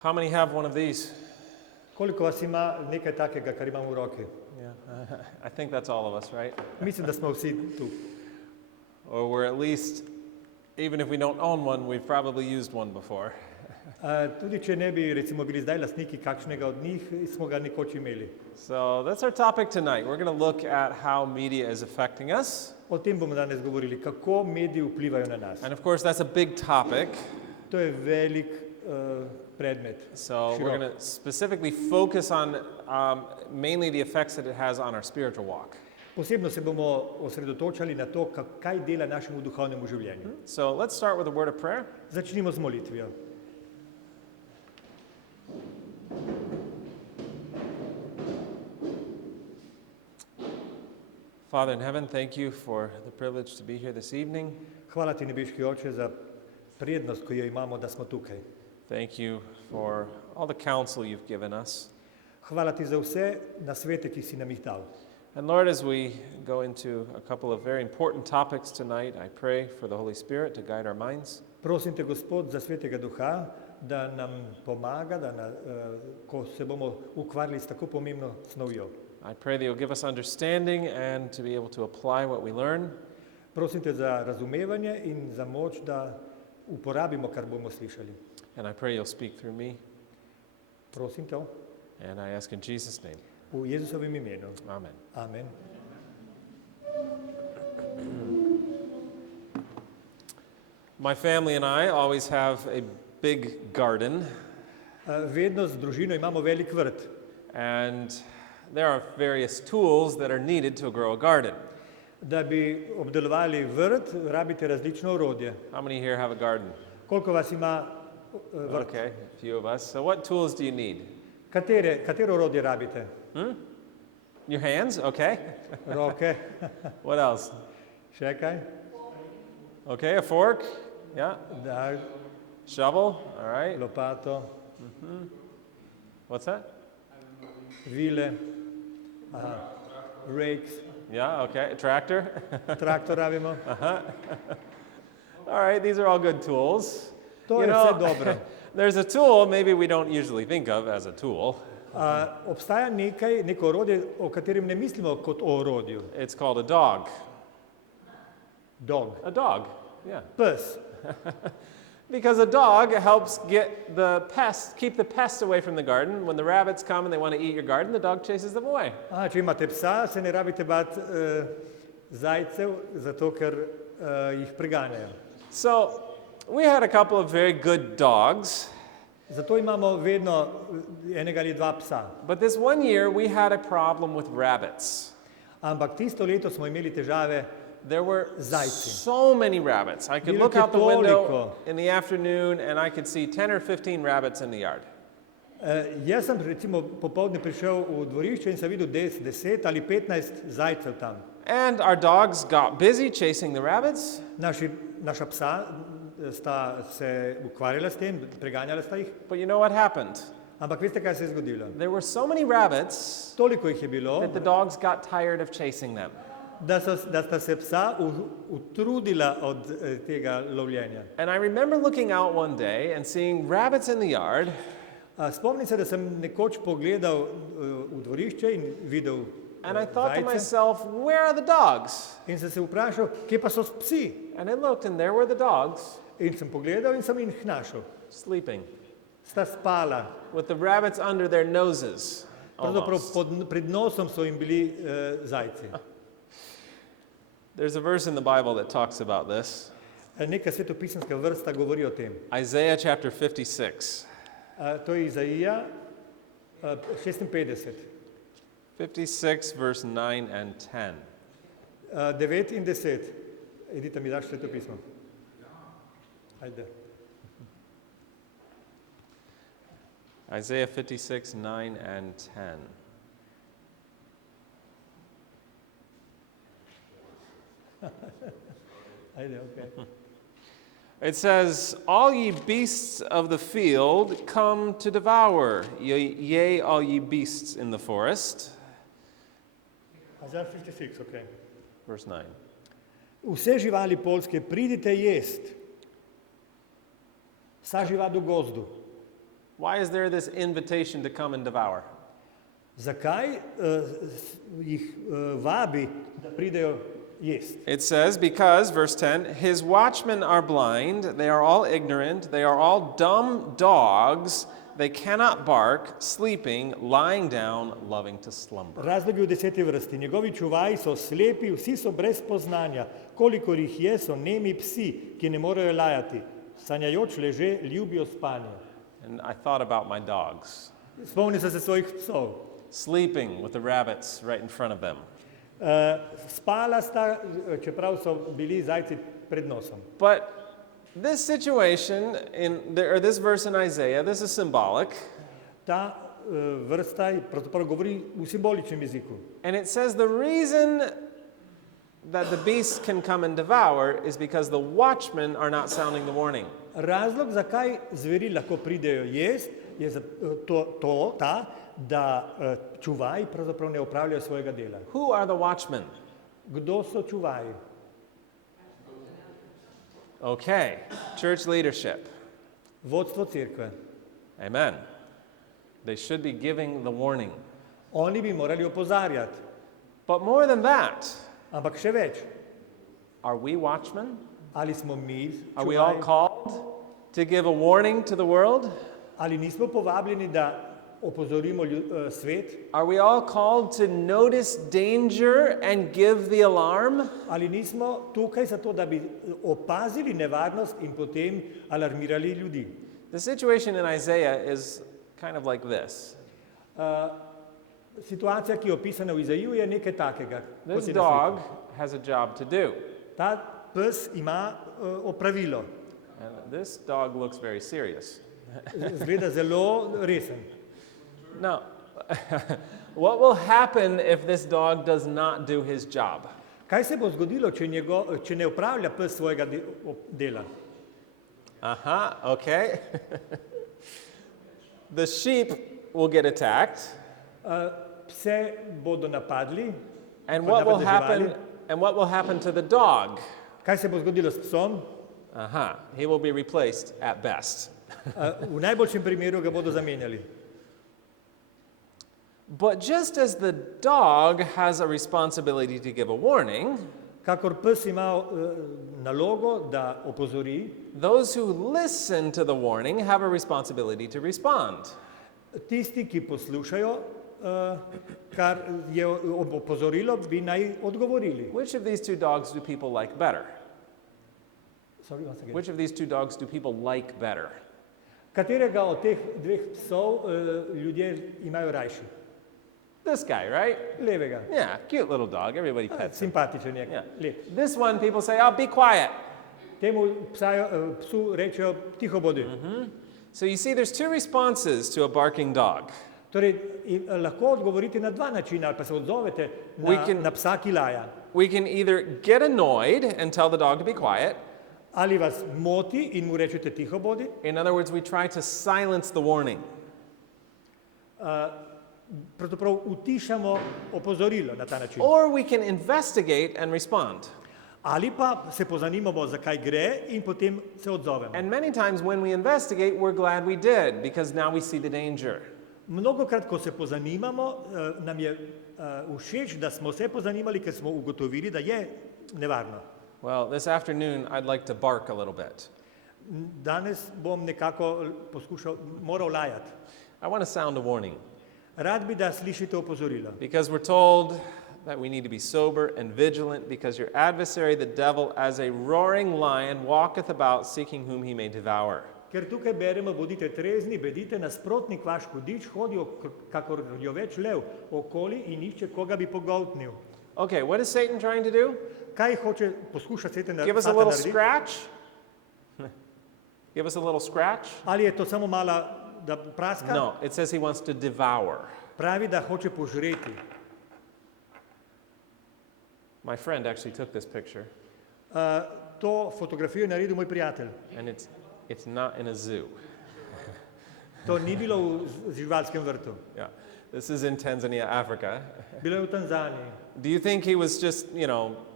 How many have one of these? Koliko vas ima nekaj takega, kar imam v roki? Yeah, I think that's all of us, right? Mislim, da smo vsi tu. Or we're at least, even if we don't own one, we've probably used one before. Tudi če ne bi recimo bili zdaj lastniki kakšnega od njih, smo ga nekoč imeli. So that's our topic tonight. We're going to look at how media is affecting us. O tem bomo danes govorili, kako mediji vplivajo na nas. And of course, that's a big topic. To je velik predmet. So we're going to specifically focus on mainly the effects that it has on our spiritual walk. Posebno se bomo osredotočali na to, kaj dela našemu duhovnemu življenju. So let's start with a word of prayer. Začnimo z molitvijo. Father in heaven, thank you for the privilege to be here this evening. Hvala ti, nebeški Oče, za prednost, ko jo imamo, da smo tukaj. Thank you for all the counsel you've given us. Hvala ti za vse nasvete, ki si nam jih dal. And Lord, as we go into a couple of very important topics tonight, I pray for the Holy Spirit to guide our minds. Prosim te, Gospod, za Svetega Duha, da nam pomaga, ko se bomo ukvarjali s tako pomembno snovjo. I pray that you'll give us understanding and to be able to apply what we learn. Prosim te za razumevanje in za moč, da uporabimo, kar bomo slišali. And I pray you'll speak through me. Prosim te, And I ask in Jesus' name. v Jezusovem imenu. Amen. Amen. My family and I always have a big garden, Vedno z družino imamo velik vrt. and there are various tools that are needed to grow a garden. Da bi obdelovali vrt, rabite različno orodje. How many here have a garden? Koliko vas ima vrt? Okay, a few of us. So what tools do you need? Katero orodje rabite? Your hands? Okay. Roke. What else? Še kaj? Okay, a fork? Yeah. Da, Shovel? All right. lopato, What's that? vile, rakes, Yeah, okay. A tractor? traktor rabimo. All right, these are all good tools. To je vse dobro. There's a tool maybe we don't usually think of as a tool. Obstaja neko orodje, o katerem ne mislimo kot o orodju. It's called a dog. Dog. A dog, yeah. Pes. Because a dog helps get the pests, keep the pests away from the garden. When the rabbits come and they want to eat your garden, the dog chases them away. Če imate psa, se ne rabite bati zajcev, zato ker jih preganjajo. So we had a couple of very good dogs, Zato imamo vedno enega ali dva psa. but this one year we had a problem with rabbits. Ampak tisto leto smo imeli težave. There were Zajci. so many rabbits. I could Bilo look je out the window toliko. in the afternoon and I could see 10 or 15 rabbits in the yard. Jaz sem recimo popoldne prišel v dvorišče in sem videl 10 ali 15 zajcev tam. And our dogs got busy chasing the rabbits. Naša psa sta se ukvarjala s tem, preganjala sta jih. But you know what happened? Ampak veste, kaj se je zgodilo? There were so many rabbits Toliko jih je bilo, that the dogs got tired of chasing them. da sta se psa utrudila od tega lovljenja. And I remember looking out one day and seeing rabbits in the yard, Spomnim se, da sem nekoč pogledal v dvorišče in videl and I thought to zajce myself, where are the dogs? in sem se vprašal, kje pa so psi? And I looked and there were the dogs In sem pogledal in sem jih našel. sleeping Sta spala. with the rabbits under their noses. Pravzaprav Almost. pred nosom so jim bili zajci. There's a verse in the Bible that talks about this. Neka svetopisemska vrsta govori o tem. Isaiah chapter 56. To je Izaija 56. 56 verse 9 and 10. 9 in 10. Edita, mi daš svetopismo? Ajde. Isaiah 56, 9 and 10. Ajde, okay. It says, all ye beasts of the field come to devour, yea, all ye beasts in the forest. Izaija 56, okay. Verse 9. Vse živali poljske, pridite jest. Vsa živad v gozdu. Why is there this invitation to come and devour? Zakaj jih vabi, da pridejo jest? It says, because, verse 10, his watchmen are blind, they are all ignorant, they are all dumb dogs, they cannot bark, sleeping, lying down, loving to slumber. Razlog je v 10. vrsti. Njegovi čuvaji so slepi, vsi so brez poznanja. Kolikor jih je, so nemi psi, ki ne morejo lajati. Sanjajoč leže, ljubijo spanje. And I thought about my dogs, Spomni se svojih psov. sleeping with the rabbits right in front of them. Spala sta, čeprav so bili zajci pred nosom. But this situation, or this verse in Isaiah, this is symbolic. Ta vrsta pravzaprav govori v simboličnem jeziku. And it says the reason that the beasts can come and devour is because the watchmen are not sounding the warning. Razlog, zakaj zveri lahko pridejo jest, je ta, da čuvaji pravzaprav ne opravljajo svojega dela. Who are the watchmen? Kdo so čuvaji? Okay, church leadership. Vodstvo cerkve. Amen. They should be giving the warning. Oni bi morali opozarjati. But more than that, Ampak še več. are we watchmen? Ali smo mi Are we all čuvaji? called to give a warning to the world? Ali nismo povabljeni, da opozorimo svet? Are we all called to notice danger and give the alarm? Ali nismo tukaj zato, da bi opazili nevarnost in potem alarmirali ljudi? The situation in Isaiah is kind of like this. Situacija, ki je opisana v Izaiju, je nekaj takega. kot This je dog naslednje. has a job to do. Ta pes ima opravilo. And this dog looks very serious. Zgleda zelo resen. Now, what will happen if this dog does not do his job? Kaj se bo zgodilo, če ne opravlja pes svojega dela? Okay. The sheep will get attacked, Pse bodo napadli. and kot what will napadne happen? živali. And what will happen to the dog? Kaj se bo zgodilo s psom? He will be replaced at best. V najboljšem primeru ga bodo zamenjali. But just as the dog has a responsibility to give a warning, Kakor pes ima nalogo, da opozori, those who listen to the warning have a responsibility to respond. tisti, ki poslušajo, kar je opozorilo, bi naj odgovorili. Which of these two dogs do people like better? Sorry, once again. Which of these two dogs do people like better? Katerega od teh dveh psov ljudje imajo rajši? This guy, right? Levega. Yeah, cute little dog. Everybody pets him. Simpatičen je. Yeah. Lep. This one, people say, "Oh, be quiet." Temu psu rečejo, tiho bodi. So you see, there's two responses to a barking dog. Torej, lahko odgovorite na dva načina, ali pa se odzovete na psa, ki laja. We can either get annoyed and tell the dog to be quiet. Ali vas moti in mu rečete, tiho bodi. In other words, we try to silence the warning. Pravzaprav utišamo opozorilo na ta način. Or we can investigate and respond. Ali pa se pozanimamo, zakaj gre in potem se odzovemo. And many times when we investigate, we're glad we did because now we see the danger. Mnogokrat, ko se pozanimamo, nam je všeč, da smo se pozanimali, ker smo ugotovili, da je nevarno. Well, this afternoon, I'd like to bark a little bit. Danes bom nekako moral lajati. I want to sound a warning Rad bi, da slišite opozorilo. because we're told that we need to be sober and vigilant because your adversary, the devil, as a roaring lion, walketh about seeking whom he may devour. Ker tukaj beremo, bodite trezni, bedite, nasprotnik vaš hudič hodi, kakor rjoveč lev, okoli in išče, koga bi pogoltnil. Okay, what is Satan trying to do? Kaj hoče poskušati Satan Give us a Satan little narediti? scratch? Give us a little scratch? Ali je to samo mala, da praska? No, it says he wants to devour. Pravi, da hoče požreti. My friend actually took this picture, To fotografijo je naredil moj prijatelj. and it's not in a zoo. To ni bilo v živalskem vrtu. Yeah, this is in Tanzania, Africa. Bilo je v Tanzaniji. Do you think he was just,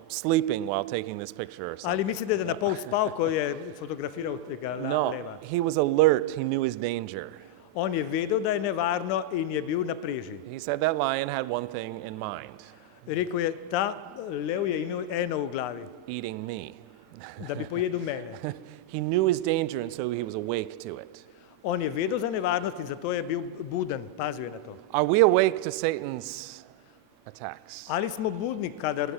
sleeping while taking this picture or something? Ali mislite, da je na pol spal, ko je fotografiral tega No, leva? he was alert. He knew his danger. On je vedel, da je nevarno in je bil na preži. He said that lion had one thing in mind: Rekel je, ta lev je imel eno v glavi, eating me. da bi pojedel mene. He knew his danger, and so he was awake to it. On je vedel za nevarnost in zato je bil buden, pazil je na to. Are we awake to Satan's attacks? Ali smo budni, kadar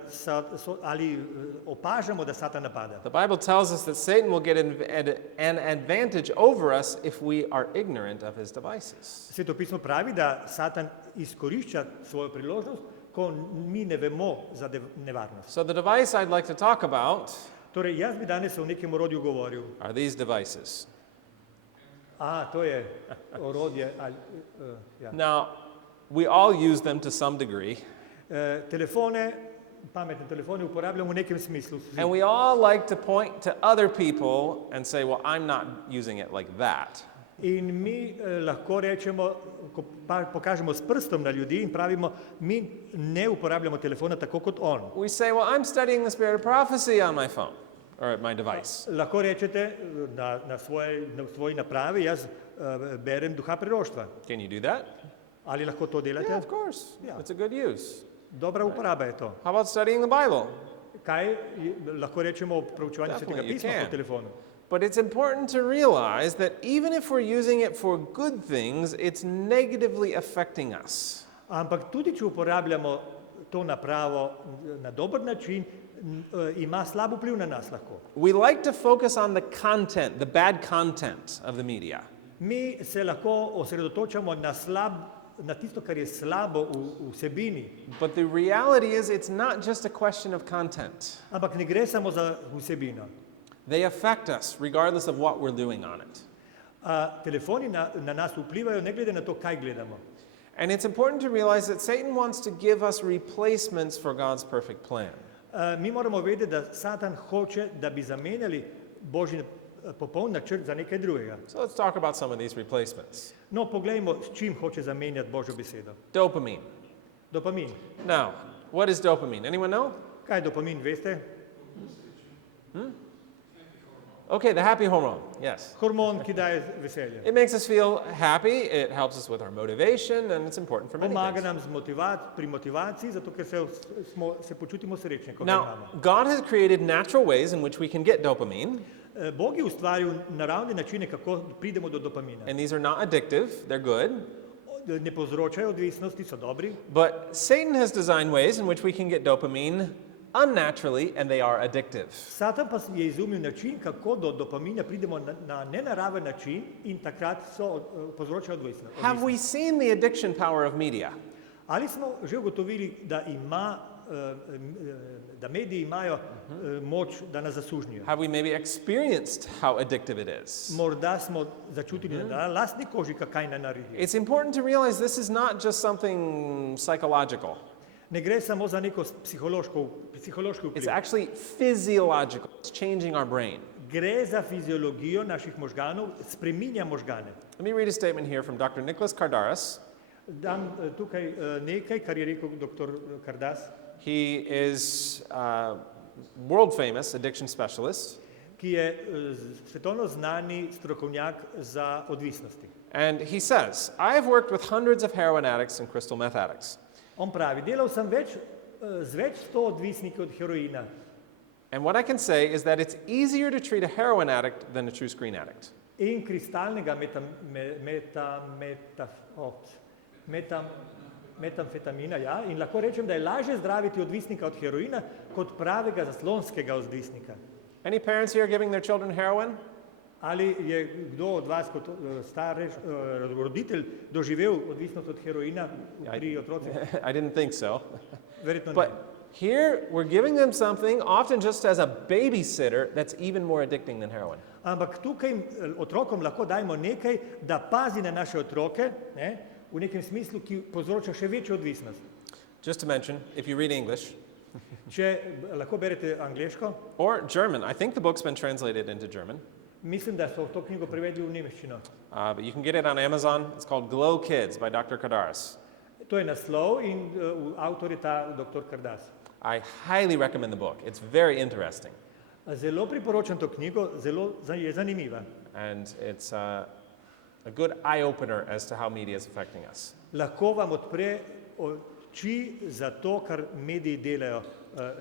ali opažamo, da Satan napada? The Bible tells us that Satan will get an advantage over us if we are ignorant of his devices. Sveto pismo pravi, da Satan izkorišča svojo priložnost, ko mi ne vemo za nevarnost. So the device I'd like to talk about Torej, jaz bi danes o nekem orodju govoril. are these devices. To je orodje. Ja. Now, we all use them to some degree, Pametne telefone uporabljamo v nekem smislu. and we all like to point to other people and say, well, I'm not using it like that. In mi lahko rečemo, ko pokažemo s prstom na ljudi in pravimo, mi ne uporabljamo telefona tako kot on. We say, well, I'm studying the spirit of prophecy on my phone or at my device. Lahko rečete na svoji napravi, jaz berem duha proroštva. Can you do that? Ali lahko to delate? Yeah, of course. Yeah. It's a good use. Dobra uporaba je to. How about studying the Bible? Kaj lahko rečemo o proučevanju Svetega Definitely you pisma can. po telefonu? But it's important to realize that even if we're using it for good things, it's negatively affecting us. Ampak tudi, če uporabljamo to napravo na dober način, ima slab vpliv na nas lahko. We like to focus on the content, the bad content of the media. Mi se lahko osredotočamo na tisto, kar je slabo v vsebini. But the reality is it's not just a question of content. Ampak ne gre samo za vsebino. They affect us regardless of what we're doing on it. Telefoni na nas vplivajo, ne glede na to, kaj gledamo. And it's important to realize that Satan wants to give us replacements for God's perfect plan. Mi moramo vedeti, da Satan hoče, da bi zamenjali Božji popoln načrt za nekaj drugega. So let's talk about some of these replacements. No, poglejmo, s čim hoče zamenjati Božjo besedo. Dopamine. Dopamin. Now, what is dopamine? Anyone know? Kaj je dopamin, veste? Okay, the happy hormone. Yes. Hormon, ki daje veselje. It makes us feel happy, it helps us with our motivation, and it's important for many Pomaga things. nam pri motivaciji, zato ker se počutimo srečne, ko ga Now, imamo. God has created natural ways in which we can get dopamine, Bog je ustvaril naravne načine, kako pridemo do dopamina. and these are not addictive, they're good. Ne povzročajo odvisnosti, so dobri, But Satan has designed ways in which we can get dopamine unnaturally, and they are addictive. Satan pa je izumil način, kako do dopamina pridemo na nenaraven način in takrat povzročajo odvisnost. Have we seen the addiction power of media? Ali smo že ugotovili, da mediji imajo moč, da nas zasužnijo? Have we maybe experienced how addictive it is? Morda smo začutili na lastni koži, kaj naj naredijo. It's important to realize this is not just something psychological. Ne gre samo za neko psihološki It's vpliv. actually physiological. It's changing our brain. Gre za fiziologijo naših možganov, spreminja možgane. Let me read a statement here from Dr. Nicholas Kardaras. Dam tukaj nekaj, kar je rekel dr. Kardas, He is a world famous addiction specialist, ki je svetovno znani strokovnjak za odvisnosti. and he says, I have worked with hundreds of heroin addicts and crystal meth addicts. On pravi, delal sem z več 100 odvisniki od heroina. And what I can say is that it's easier to treat a heroin addict than a true screen addict. In kristalnega metamfetamina, ja, in lahko rečem, da je lažje zdraviti odvisnika od heroina kot pravega zaslonskega odvisnika. Any parents here giving their children heroin? Ali je kdo od vas kot roditelj doživel odvisnost od heroina pri otrocih? I didn't think so. Verjetno ne. But here we're giving them something, often just as a babysitter, that's even more addicting than heroin. Ampak tukaj otrokom lahko dajemo nekaj, da pazi na naše otroke, ne, v nekem smislu, ki povzroča še večjo odvisnost. Just to mention, if you read English Če lahko berete angleško, or German, I think the book's been translated into German, mislim, da so to knjigo prevedli v nemščino. but you can get it on Amazon. It's called Glow Kids by Dr. Kardaras. To je naslov in avtor je ta dr. Kardas. I highly recommend the book. It's very interesting. Zelo priporočam to knjigo, zelo je zanimiva. And it's a good eye opener as to how media is affecting us. Lahko vam odpre oči za to, kar mediji delajo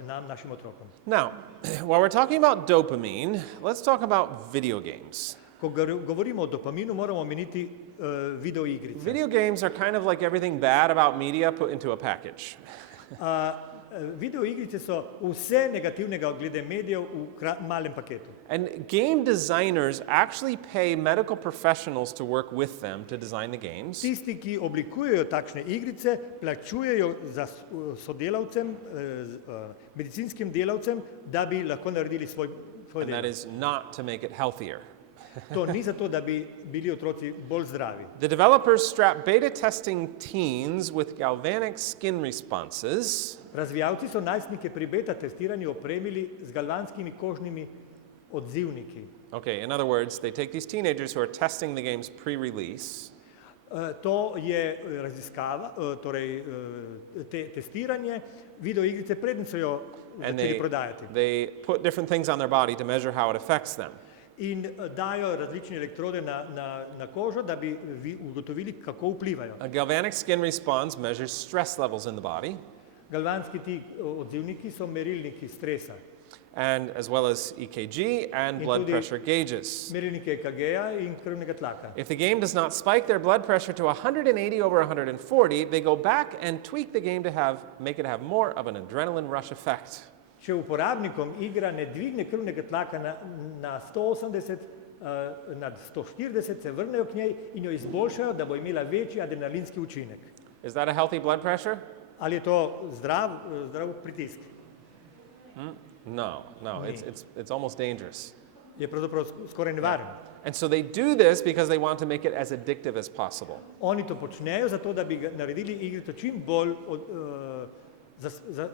nam, našim otrokom. Now, while we're talking about dopamine, let's talk about video games. Ko govorimo o dopaminu, moramo omeniti video igrice. Video games are kind of like everything bad about media put into a package. Video igrice so vse negativnega glede medijev v malem paketu. And game designers actually pay medical professionals to work with them to design the games. Tisti, ki oblikujejo takšne igrice, plačujejo za sodelavcem, medicinskim delavcem, da bi lahko naredili svoj And that delo. is not to make it healthier. To ni zato, da bi bili otroci bolj zdravi. The developers strap beta testing teens with galvanic skin responses Razvijalci so najstnike pri beta testiranju opremili z galvanskimi kožnimi odzivniki. Okay, in other words, they take these teenagers who are testing the games pre-release, To je raziskava, torej testiranje videoigrice, preden so jo and začeli prodajati. they put different things on their body to measure how it affects them. In dajo različne elektrode na kožo, da bi ugotovili, kako vplivajo. A galvanic skin response measures stress levels in the body, Galvanski ti odzivniki so merilniki stresa, and as well as EKG and In blood tudi- pressure gauges. merilnike EKG-ja in krvnega tlaka. If the game does not spike their blood pressure to 180 over 140, they go back and tweak the game to make it have more of an adrenaline rush effect. Če uporabnikom igra ne dvigne krvnega tlaka na 180, nad 140, se vrnejo k njej in jo izboljšajo, da bo imela večji adrenalinski učinek. Is that a healthy blood pressure? Ali je to zdrav pritisk? No, it's almost dangerous. Je pravzaprav skoraj nevaren. And so they do this because they want to make it as addictive as possible. Oni to počnejo zato, da bi naredili igrico čim bolj,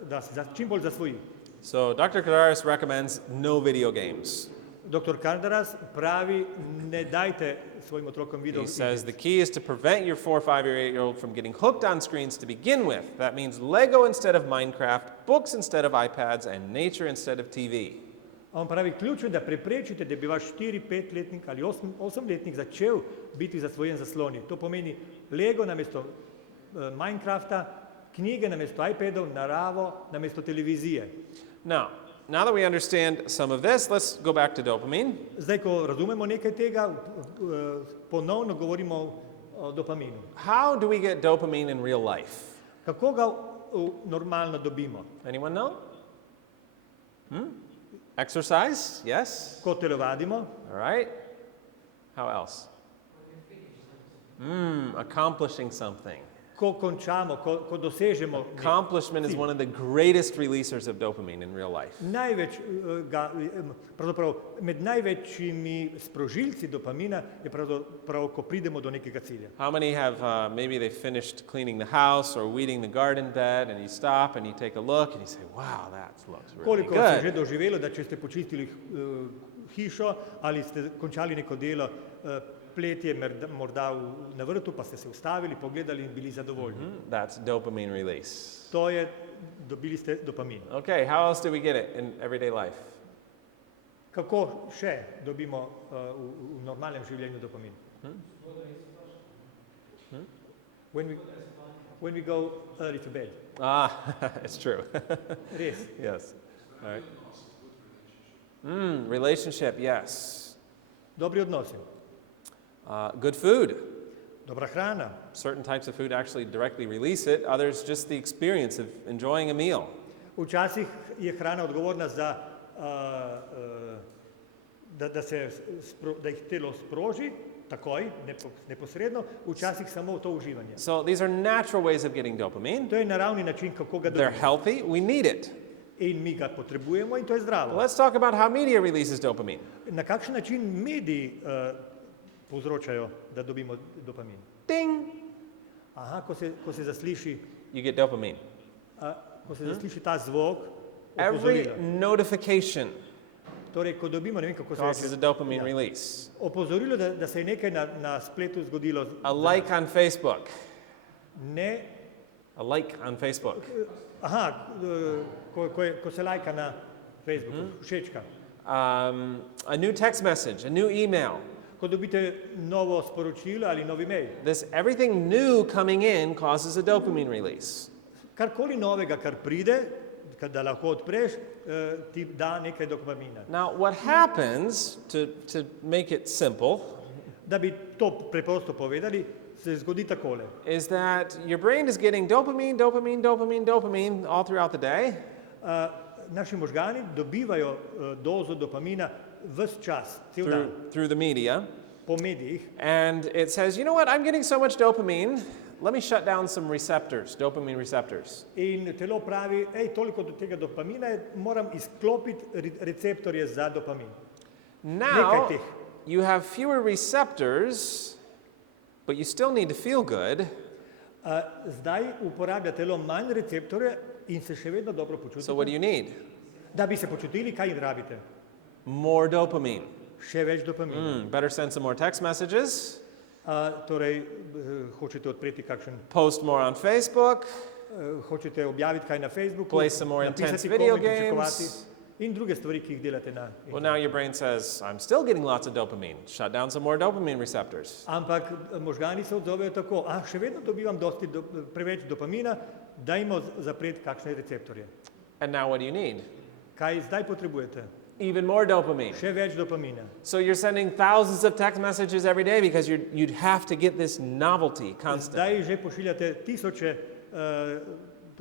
da se čim bolj zasvoji. So Dr. Kadaris recommends no video games. Dr. Kardaras pravi, ne dajte svojim otrokom video He says the igric. key is to prevent your 4, 5, or 8-year-old from getting hooked on screens to begin with. That means Lego instead of Minecraft, books instead of iPads, and nature instead of TV. On pravi, ključno je, da preprečite, da bi vaš 4-5-letnik ali 8-letnik začel biti zasvojen zasloni. To pomeni Lego namesto Minecrafta, knjige namesto iPadov, naravo namesto televizije. Now that we understand some of this, let's go back to dopamine. Zdaj, ko razumemo nekaj tega, ponovno govorimo o dopaminu. How do we get dopamine in real life? Kako ga normalno dobimo? Anyone know? Exercise? Yes? Ko telovadimo, All right. How else? Accomplishing something. ko končamo, ko dosežemo Accomplishment is one of the greatest releasers of dopamine in real life. pravzaprav med največjimi sprožilci dopamina je pravzaprav, ko pridemo do nekega cilja. How many have, maybe they finished cleaning the house or weeding the garden bed, and you stop and you take a look and you say, wow, that looks really Koliko se je že good. doživelo, da če ste počistili hišo ali ste končali neko delo, pletje morda na vrtu, pa ste se ustavili, pogledali in bili zadovoljni. That's dopamine release. To je, dobili ste dopamin. Okay, how else do we get it in everyday life? Kako še dobimo v normalnem življenju dopamin? When we go early to bed. It's true. Res. Yes. All right. Relationship, yes. Dobri odnosi. Good food. Dobra hrana. Certain types of food actually directly release it, others just the experience of enjoying a meal. Včasih je hrana odgovorna za, da jih telo sproži, takoj, neposredno, včasih samo to uživanje. So these are natural ways of getting dopamine. To je naravni način, kako ga They're dobimo. healthy, we need it. In mi ga potrebujemo in to je zdravo. Let's talk about how media releases dopamine. Na kakšen način mediji povzročajo, da dobimo dopamin? Ding! Aha, ko se zasliši, You get dopamine. zasliši ta zvok, Every opozorilo. notification Torej, ko dobimo, ne vem kako se causes a reče, dopamine release. opozorilo, da se je nekaj na spletu zgodilo. A like on Facebook. Ne, A like on Facebook. aha, ko se lajka na Facebooku, všečka. A new text message, a new email. Ko dobite novo sporočilo ali novi mail. This everything new coming in causes a dopamine release. Karkoli novega, kar pride, da lahko odpreš, ti da nekaj dopamina. Now, what happens, to make it simple, Da bi to preprosto povedali, se zgodi takole. is that your brain is getting dopamine, dopamine, dopamine, dopamine all throughout the day. Naši možgani dobivajo dozo dopamina ves čas, cel dan, Through the media. po medijih. And it says, you know what, I'm getting so much dopamine, let me shut down some receptors, dopamine receptors. In telo pravi, toliko do tega dopamina je, moram izklopiti receptorje za dopamin. Now, teh. you have fewer receptors, but you still need to feel good. Zdaj uporablja telo manj receptorje in se še vedno dobro počutite. So what do you need? Da bi se počutili, kaj rabite? More dopamine. Še več dopamina. Better send some more text messages, Torej, hočete odpreti kakšen, post more on Facebook, hočete objaviti kaj na Facebooku, Play some more intense napisati video komu, pričakovati games. in druge stvari, ki jih delate na Well, now your brain says, I'm still getting lots of dopamine. Shut down some more dopamine receptors. Ampak možgani se odzovejo tako, še vedno dobivam preveč dopamina, dajmo zapreti kakšne receptorje. And now what do you need? Kaj zdaj potrebujete? Even more dopamine. Še več dopamina. So you're sending thousands of text messages every day because you'd have to get this novelty constantly. Zdaj že pošiljate tisoče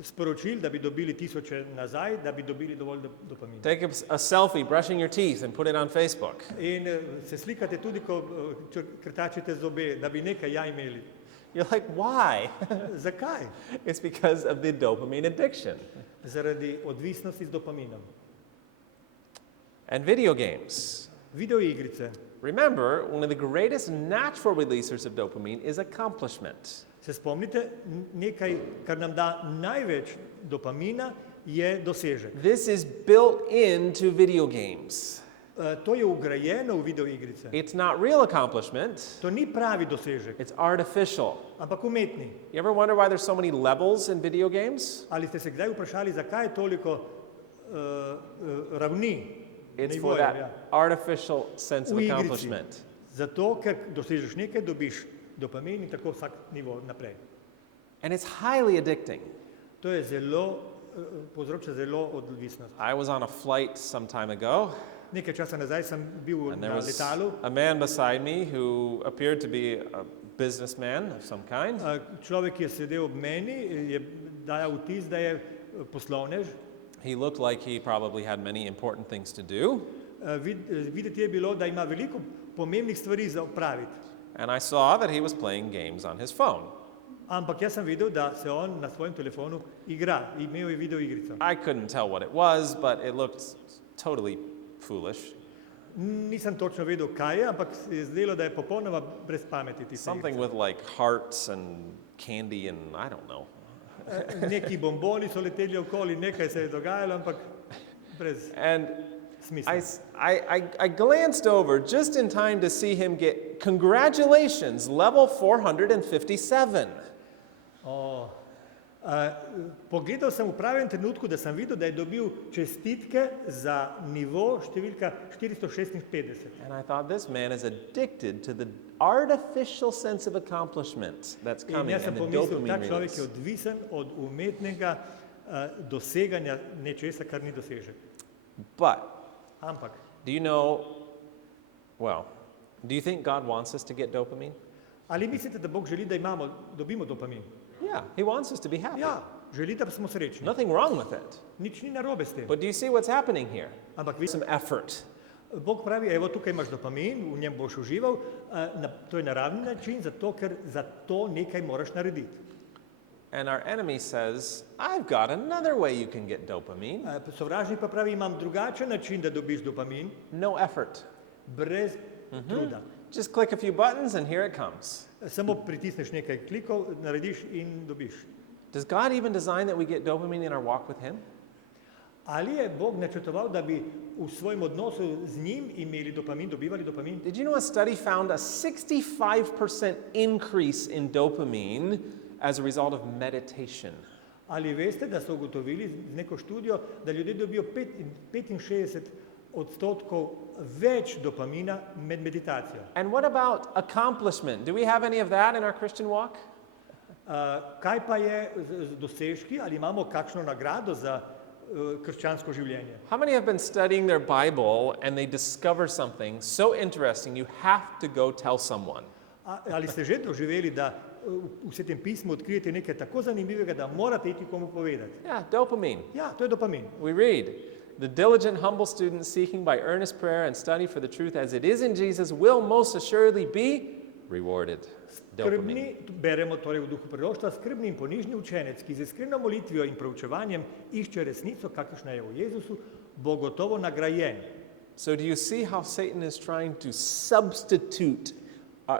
sporočil, da bi dobili tisoče nazaj, da bi dobili dovolj dopamina. Take a selfie brushing your teeth and put it on Facebook. In se slikate tudi, ko krtačite zobe, da bi nekaj imeli. You're like, why? Zakaj? It's because of the dopamine addiction. Zaradi odvisnosti z dopaminom. And video games. Videoigrice. Remember, one of the greatest natural releasers of dopamine is accomplishment. Se spomnite, nekaj, kar nam da največ dopamina, je dosežek. This is built into video games. To je ugrajeno v videoigrice. It's not real accomplishment, To ni pravi dosežek, it's artificial. ampak umetni. You ever wonder why there's so many levels in video games? Ali ste se kdaj vprašali, zakaj je toliko ravni? It's for nivojev, that artificial sense of V igrici. accomplishment. Zato, ker dosežeš nekaj, dobiš dopamin in tako vsak nivo naprej. And it's highly addicting. To je zelo, povzroča zelo odvisnost. I was on a flight some time ago, Nekaj časa nazaj sem bil and there na was letalu. a man beside me who appeared to be a businessman of some kind. Človek, ki je sedel ob meni, je dajal vtis, da je poslovnež. He looked like he probably had many important things to do. Videti je bilo, da ima veliko pomembnih stvari za opraviti. And I saw that he was playing games on his phone. Ampak jaz sem videl, da se on na svojem telefonu igra. Imel je videoigrico. I couldn't tell what it was, but it looked totally foolish. Nisem točno vedel, kaj je, ampak se je zdelo, da je popolnoma brez pameti tista Something igrica. with like hearts and candy and I don't know. Neki bomboni so leteli okoli, nekaj se je dogajalo, ampak brez And smisla. I glanced over just in time to see him get congratulations, level 457. Pogledal sem v pravem trenutku, da sem videl, da je dobil čestitke za nivo številka 456. And I thought, this man is addicted to the artificial sense of accomplishment that's In coming jaz sem and the pomislil, ta dopamine človek je release. odvisen od umetnega doseganja nečesa, kar ni dosežek. But Ampak, do you know, well, do you think God wants us to get dopamine? ali mislite, da Bog želi, da dobimo dopamin? Yeah, he wants us to be happy. Ja, želi, da smo srečni. Nothing wrong with it. Nič ni narobe s tem. But do you see what's happening here? Ampak Some effort. Bog pravi, evo, tukaj imaš dopamin, v njem boš užival, to je naravni način, zato ker za to nekaj moraš narediti. And our enemy says, I've got another way you can get dopamine. Sovražnik pa pravi, imam drugačen način, da dobiš dopamin, No effort. brez truda. Just click a few buttons and here it comes. Samo pritisneš nekaj klikov, narediš in dobiš. Does God even design that we get dopamine in our walk with Him? Ali je Bog načrtoval, da bi v svojem odnosu z njim imeli dopamin, dobivali dopamin? Did you know a study found a 65% increase in dopamine as a result of meditation? Ali veste, da so ugotovili z neko študijo, da ljudje dobijo 65% odstotkov več dopamina med meditacijo. And what about accomplishment? Do we have any of that in our Christian walk? Kaj pa je z dosežki, ali imamo kakšno nagrado za krščansko življenje? How many have been studying their Bible and they discover something so interesting you have to go tell someone? Ali ste že doživeli, da v Svetem pismu odkrijete nekaj tako zanimivega, da morate iti komu povedati? Yeah, dopamine. Ja, to je dopamin. We read, the diligent, humble student seeking by earnest prayer and study for the truth as it is in Jesus will most assuredly be rewarded. Dopamine. Beremo torej v duhu proroštva, skrbni in ponižni učenec, ki z iskreno molitvijo in proučevanjem išče resnico, kakršna je v Jezusu, bo gotovo nagrajen. So do you see how Satan is trying to substitute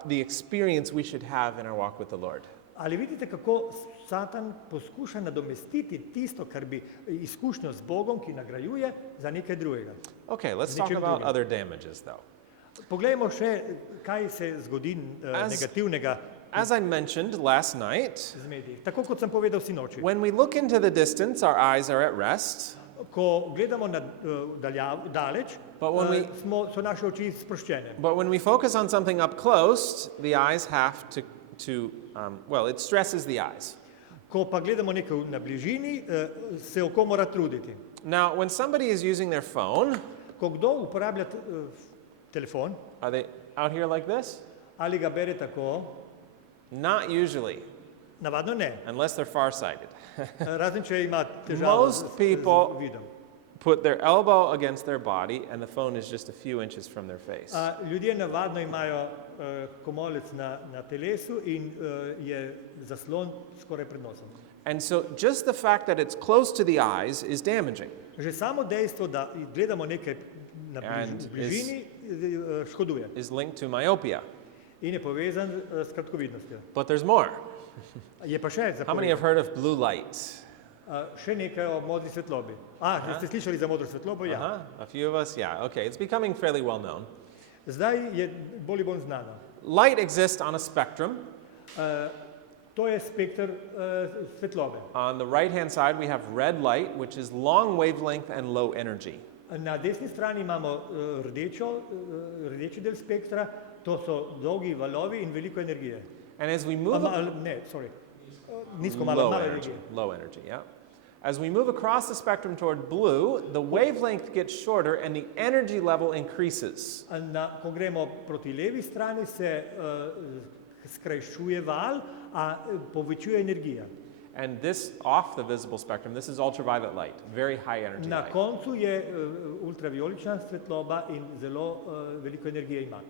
the experience we should have in our walk with the Lord? Ali vidite, kako Satan poskuša nadomestiti tisto, kar bi izkušnjo z Bogom, ki nagrajuje, za nekaj drugega? Okay, let's talk about other damages though. Poglejmo še, kaj se zgodi negativnega As I mentioned last night, z mediji. Tako kot sem povedal sinoči. when we look into the distance, our eyes are at rest. Ko gledamo daleč, But when we- so naše oči sproščene. But when we focus on something up close, the eyes have well, it stresses the eyes. Ko pa gledamo nekaj na bližini, se oko mora truditi. Now, when somebody is using their phone, Ko kdo uporablja telefon, are they out here like this? ali ga bere tako, Not usually, navadno ne. unless they're farsighted. Razen če ima težavo Most z people- vidom. Put their elbow against their body, and the phone is just a few inches from their face. Ljudje navadno imajo komolec na telesu in je zaslon skoraj pred nosom. And so, just the fact that it's close to the eyes is damaging. Že samo dejstvo, da gledamo nekaj And v bližini, škoduje Is linked to myopia. in je povezan s kratkovidnostjo. But there's more. Je pa še How many have heard of blue light? še nekaj o modri svetlobi. Ste slišali za modro svetlobo? Ja. A few of us, yeah. Okay, it's becoming fairly well known. Zdaj je bolj in bolj znano. Light exists on a spectrum. To je spektr svetlobe. On the right-hand side, we have red light, which is long wavelength and low energy. Na desni strani imamo rdeči del spektra, to so dolgi valovi in veliko energije. And as we move Nizko, malo energije. low energy, yeah. As we move across the spectrum toward blue, the wavelength gets shorter and the energy level increases. Ko gremo proti levi strani, se skrajšuje val, a povečuje energija. And this, off the visible spectrum, this is ultraviolet light, very high energy Na light. koncu je ultravijolična svetloba in zelo veliko energije ima.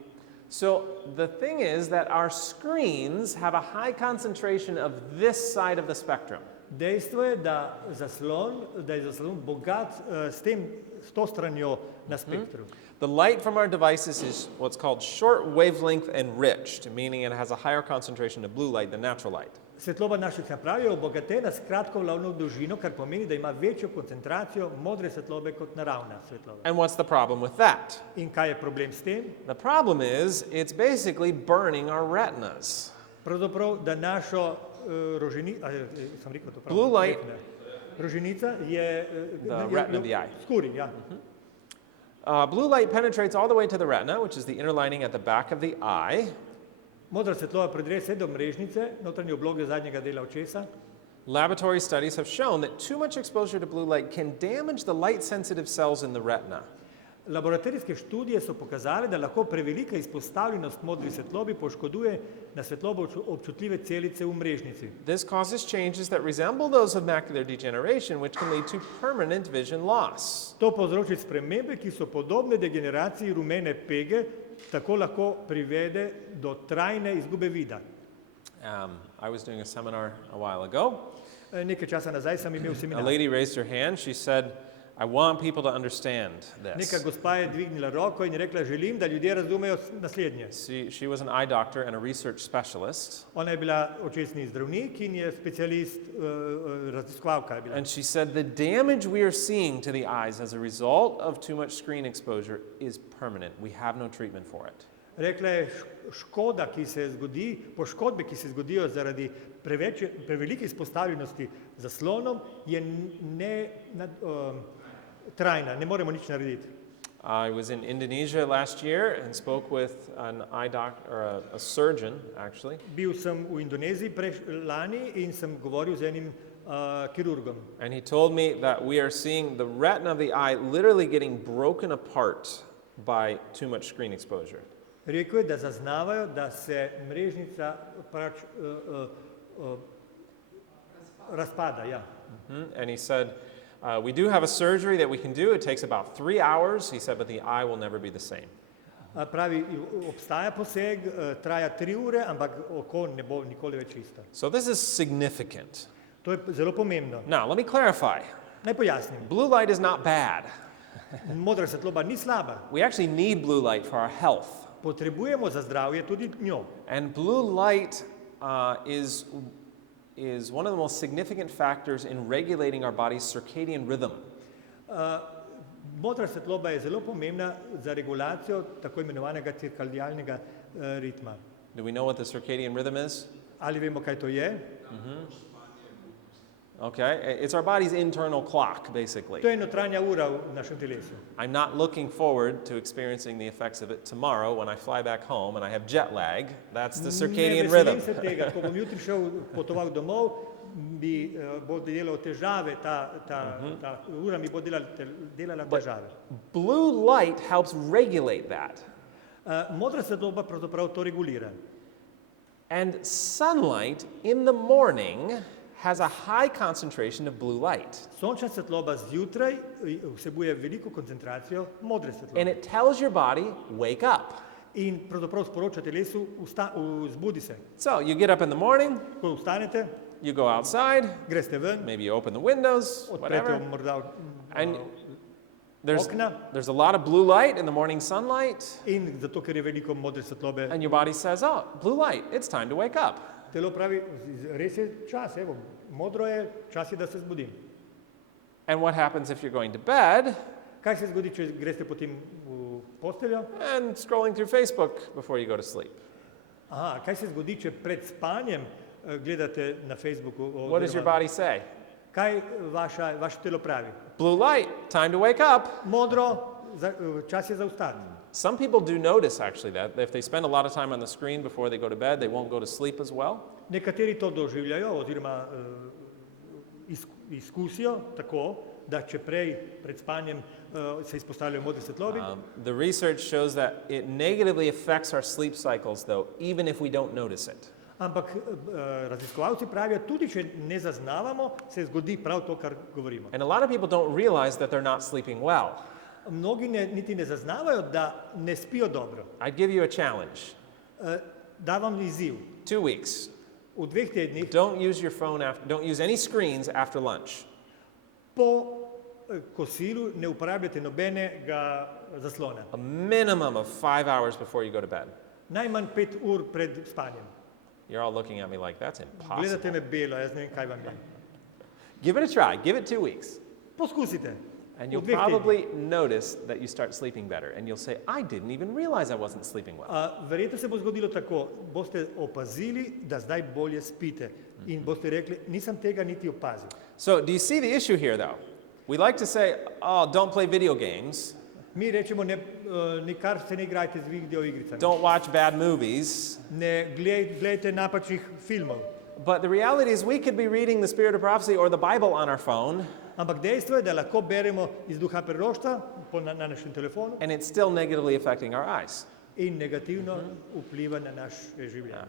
So the thing is that our screens have a high concentration of this side of the spectrum. Dejstvo je, da je zaslon bogat s to stranjo na spektru. The light from our devices is what's called short wavelength enriched, meaning it has a higher concentration of blue light than natural light. Svetloba naših naprav je obogatena s kratkovalovno dolžino, kar pomeni, da ima večjo koncentracijo modre svetlobe kot naravna svetloba. And what's the problem with that? In kaj je problem s tem? The problem is it's basically burning our retinas. Pravzaprav, da našo sem rekel to prav? Blue light. Roženica je The retina of the eye. skuri, ja. Blue light penetrates all the way to the retina, which is the inner lining at the back of the eye. Modra svetloba predre vse do mrežnice, notranje obloge zadnjega dela očesa. Laboratory studies have shown that too much exposure to blue light can damage the light-sensitive cells in the retina. Laboratorijske študije so pokazale, da lahko prevelika izpostavljenost modri svetlobi poškoduje na svetlobo občutljive celice v mrežnici. This causes changes that resemble those of macular degeneration, which can lead to permanent vision loss. To povzroči spremembe, ki so podobne degeneraciji rumene pege, tako lahko privede do trajne izgube vida. I was doing a seminar a while ago. Nekaj časa nazaj sem imel A seminar. lady raised her hand. She said, I want people to understand Neka this. gospa je dvignila roko in rekla, želim, da ljudje razumejo naslednje. She was an eye doctor and a research specialist. Ona je bila očesni zdravnik in je specialist, raziskovalka je bila. And she said, the damage we are seeing to the eyes as a result of too much screen exposure is permanent. We have no treatment for it. Rekla je, škoda, ki se zgodi, poškodbe, ki se zgodijo zaradi prevelike izpostavljenosti zaslonom, je trajna, ne moremo nič narediti. I was in Indonesia last year and spoke with an eye doctor, or a surgeon, actually. Bil sem v Indoneziji lani in sem govoril z enim kirurgom. And he told me that we are seeing the retina of the eye literally getting broken apart by too much screen exposure. Rekel je, da zaznavajo, da se mrežnica razpada. Ja. And he said, we do have a surgery that we can do. It takes about 3 hours. He said, but the eye will never be the same. Pravi, obstaja poseg, traja 3 ure, ampak oko ne bo nikoli več isto. So this is significant. To je zelo pomembno. Now, let me clarify. Naj pojasnim. Blue light is not bad. Modra svetloba ni slaba. We actually need blue light for our health. Potrebujemo za zdravje tudi njo. And blue light is one of the most significant factors in regulating our body's circadian rhythm. Modra svetloba je zelo pomembna za regulacijo tako imenovanega cirkadialnega ritma. Do we know what the circadian rhythm is? Ali vemo, kaj to je? Okay, it's our body's internal clock, basically. To je notranja ura v našem telesu. I'm not looking forward to experiencing the effects of it tomorrow when I fly back home and I have jet lag. That's the circadian Ne rhythm. veselim se tega, ko bom jutri šel potoval domov, bo delal težave, ta ura mi bo delala težave. Blue light helps regulate that. Modra svetloba pravzaprav to regulira. And sunlight in the morning has a high concentration of blue light. Sončna svetloba zjutraj vsebuje veliko koncentracijo modre And svetlobe. it tells your body, wake up. In pravzaprav sporoča telesu, zbudi se. So you get up in the morning, Ko vstanete, you go outside, greste ven, maybe you open the windows, odprete whatever. morda And there's okna a lot of blue light in the morning sunlight, in zato, ker je veliko modre svetlobe. and your body says, oh, blue light, it's time to wake up. Telo pravi, res je čas, evo, modro je, čas je, da se zbudim. And what happens if you're going to bed Kaj se zgodi, če greste potem v posteljo? and scrolling through Facebook before you go to sleep? Aha, kaj se zgodi, če pred spanjem gledate na Facebooku? What does your body say? Kaj vaše telo pravi? Blue light, time to wake up. Modro, čas je za vstati. Some people do notice actually that if they spend a lot of time on the screen before they go to bed, they won't go to sleep as well. Nekateri to doživljajo oziroma izkusijo tako, da če pred spanjem se izpostavljajo modri svetlobi. The research shows that it negatively affects our sleep cycles though, even if we don't notice it. Ampak raziskovalci pravijo, tudi če ne zaznavamo, se zgodi prav to, kar govorimo. And a lot of people don't realize that they're not sleeping well. Mnogi niti ne zaznavajo, da ne spijo dobro. I'd give you a challenge. Da vam izziv. 2 weeks. V 2 tednih Don't use your phone don't use any screens after lunch. po kosilu ne uporabljate nobenega zaslona. A minimum of 5 hours before you go to bed. Najmanj 5 ur pred spanjem. You're all looking at me like that's impossible. Gledate me belo, jaz ne vem, kaj vam je. Give it a try. Give it 2 weeks. Poskusite. And V you'll 2 tednih. probably notice that you start sleeping better. And you'll say, I didn't even realize I wasn't sleeping well. Verjetno se bo zgodilo tako, boste opazili, da zdaj bolje spite in boste rekli, nisem tega niti opazil. So, do you see the issue here, though? We like to say, oh, don't play video games, Mi rečemo, nikar se ne igrajte z video igricami, don't watch bad movies. ne gledajte napačnih filmov. But the reality is, we could be reading the Spirit of Prophecy or the Bible on our phone, Ampak dejstvo je, da lahko beremo iz duha proroštva na našem telefonu and it's still negatively affecting our eyes. in negativno vpliva na naše življenje,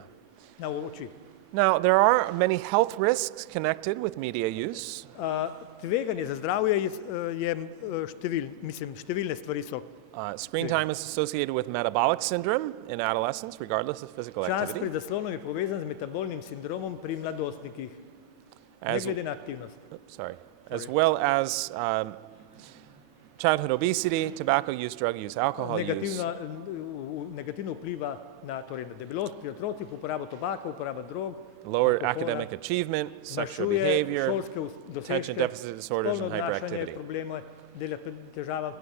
na oči. Now, there are many health risks connected with media use. Tveganje za zdravje je številne stvari so. Screen time is associated with metabolic syndrome in adolescents, regardless of physical Čas activity. pred zaslonom je povezan z metabolnim sindromom pri mladostnikih, ne As, glede na aktivnost. as well as childhood obesity, tobacco use, drug use, alcohol use. Negativno vpliva na debelost pri otrocih, uporabo tobaka, uporaba drog, Lower alkohola, academic achievement, sexual zmanjšuje behavior, šolske attention dosežke, deficit disorders, and spolno odnašanje, hyperactivity. probleme, dela težava,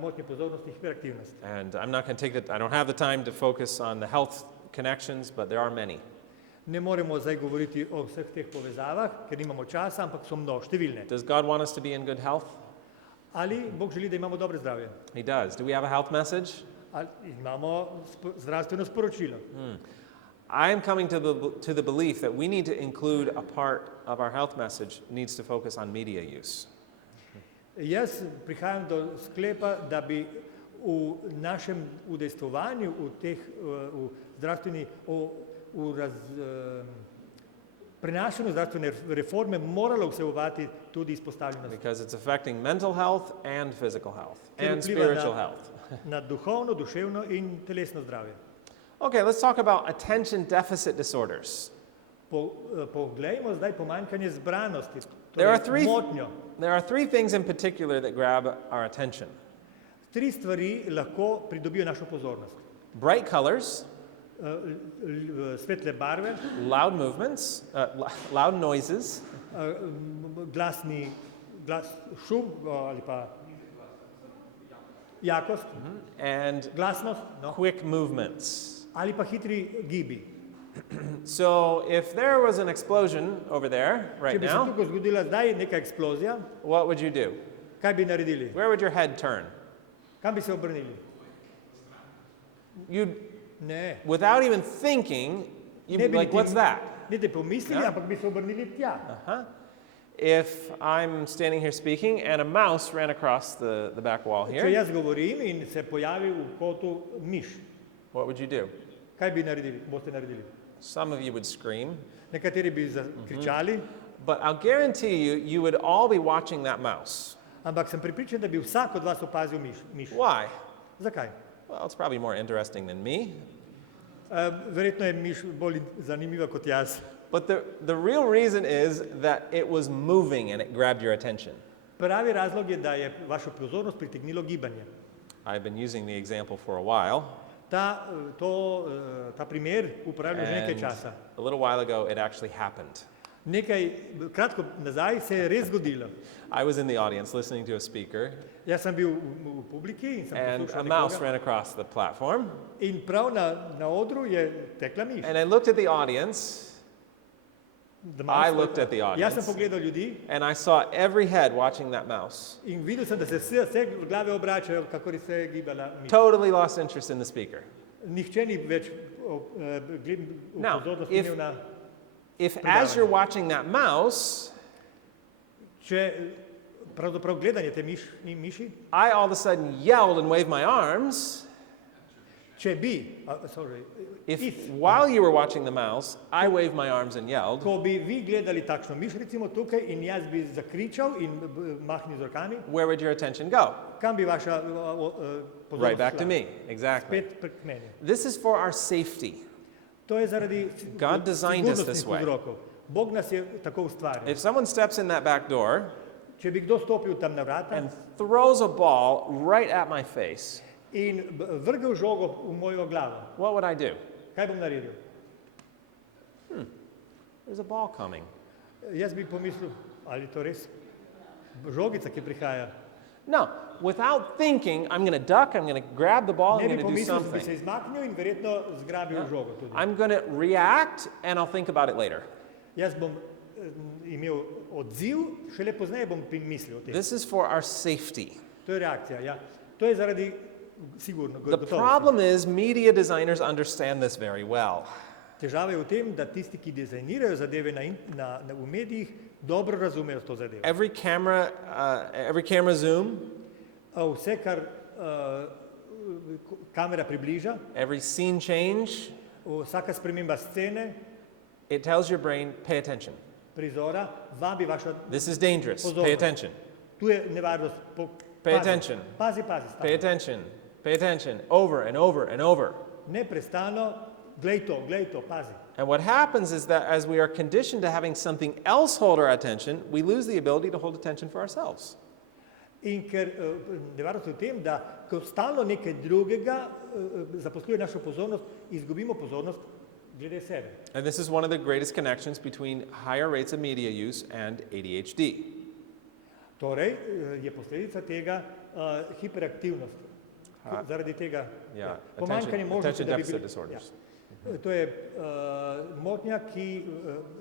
motnje pozornosti, hiperaktivnost. And I'm not going to I don't have the time to focus on the health connections, but there are many. Ne moremo zdaj govoriti o vseh teh povezavah, ker nimamo časa, ampak so številne. Does God want us to be in good health? Ali Bog želi, da imamo dobro zdravje? He does. Do we have a health message? Ali imamo zdravstveno sporočilo? I am coming to the belief that we need to include a part of our health message needs to focus on media use. Jaz prihajam do sklepa, da bi v našem udejstvovanju v zdravstveni, prenašanju zdravstvene reforme moralo vsebovati tudi izpostavljenost. Because it's affecting mental health and physical health Ker and vpliva spiritual health. na duhovno, duševno in telesno zdravje. Okay, let's talk about attention deficit disorders. Poglejmo zdaj pomanjkanje zbranosti, There are torej motnjo. There are three things in particular that grab our attention. 3 stvari lahko pridobijo našo pozornost. Bright colors, Svetle barve, loud movements, loud noises, šum ali pa jakost, and glasnost, no, quick movements. ali pa hitri gibi. So if there was an explosion over there Če right bi se now, tukaj zgodila zdaj neka eksplozija, what would you do? kaj bi naredili? Where would your head turn? Kam bi se obrnili? You'd, Ne. without even thinking, you'd Ne be bi like, what's that? niti pomislili, Ja. ampak bi se obrnili tja. Uh-huh. If I'm standing here speaking and a mouse ran across the back wall Če here, jaz govorim in se pojavi v kotu miš, what would you do? kaj bi naredili? Boste naredili? Some of you would scream, Nekateri bi zakričali, but I'll guarantee you, you would all be watching that mouse. ampak sem pripričan, da bi vsak od vas opazil miš. Why? Zakaj? Well, it's probably more interesting than me. Verjetno je miš bolj zanimiva kot jaz. But the real reason is that it was moving and it grabbed your attention. Pravi razlog je, da je vašo pozornost pritegnilo gibanje. I've been using the example for a while, Ta primer uporabljam že nekaj and časa. a little while ago it actually happened. Kratko nazaj se je res zgodilo. I was in the audience listening to a speaker, Jaz sem bil v publiki in sem and a poslušal mouse nekoga ran across the platform, in prav na odru je tekla miš. and I looked at the audience, I looked at the Jaz sem audience, pogledal ljudi and I saw every head watching that mouse. in videl sem, da se vse glave obračajo, kakor se je gibala miš. Totally lost interest in the speaker. Nihče ni več Now, pozornost if- imel na. If as you're watching that mouse, Če pravzaprav gledanje te miši, I all of a sudden yelled and waved my arms, če bi, if while you were watching the mouse, I waved my arms and yelled, ko bi vi gledali takšno miš recimo tukaj in jaz bi zakričal in mahnil z rokami, where would your attention go? kam bi vaša pozornost Right back to šla? me. Exactly. Spet k meni. This is for our safety. To je zaradi God designed us this sigurnosnih way. vzrokov. Bog nas je tako ustvaril. If someone steps in that back door Če bi kdo stopil tam na vrata and throws a ball right at my face, in vrgel žogo v mojo glavo, what would I do? kaj bom naredil? There's a ball coming. Jaz bi pomislil, ali to res žogica, ki prihaja. No, without thinking, I'm going to duck, I'm going to grab the ball, I'm Ne bi going to do pomislil, bi se something. izmaknil in verjetno zgrabil žogo tudi. I'm going to react and I'll think about it later. Jaz bom imel odziv, šele pozneje bom mislil o tem. This is for our safety. To je reakcija, ja. To je zaradi sigurno The gotovosti. problem is media designers understand this very well. Težava je v tem, da tisti, ki dizajnirajo zadeve v medijih, dobro razumejo to zadevo. Every camera zoom, Vse, kar kamera približa, every scene change, vsaka sprememba scene, it tells your brain, pay attention. prizora, vabi vašo. This is dangerous. Pay Pozornost. attention. Tu je nevarnost. Pay attention. Pazi, Pay stano. attention. Pay attention. Over and over and over. Neprestano, glej to, pazi. And what happens is that as we are conditioned to having something else hold our attention, we lose the ability to hold attention for ourselves. In ker nevarnost je v tem, da ko stalno nekaj drugega zaposluje našo pozornost, izgubimo pozornost glede sebe. And this is one of the greatest connections between higher rates of media use and ADHD. Torej je posledica tega hiperaktivnost. Zaradi tega Yeah, pomanjkanje možnosti, attention da bi deficit bili. disorders. Ja. To je motnja, ki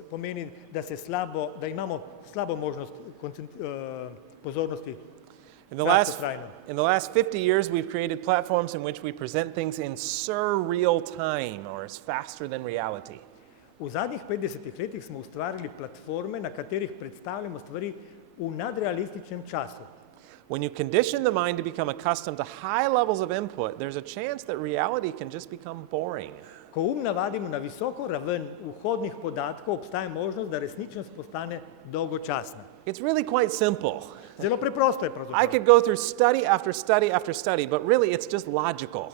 pomeni, da imamo slabo možnost pozornosti. kratkotrajno. In the last 50 years, we've created platforms in which we present things in surreal time, or as faster than reality. V zadnjih 50 letih smo ustvarili platforme, na katerih predstavljamo stvari v nadrealističnem času. When you condition the mind to become accustomed to high levels of input, there's a chance that reality can just become boring. Ko navadimo na visoko raven vhodnih podatkov, obstaja možnost, da resničnost postane dolgočasna. It's really quite simple. Zelo preprosto je I pravzaprav. could go through study after study after study, but really it's just logical.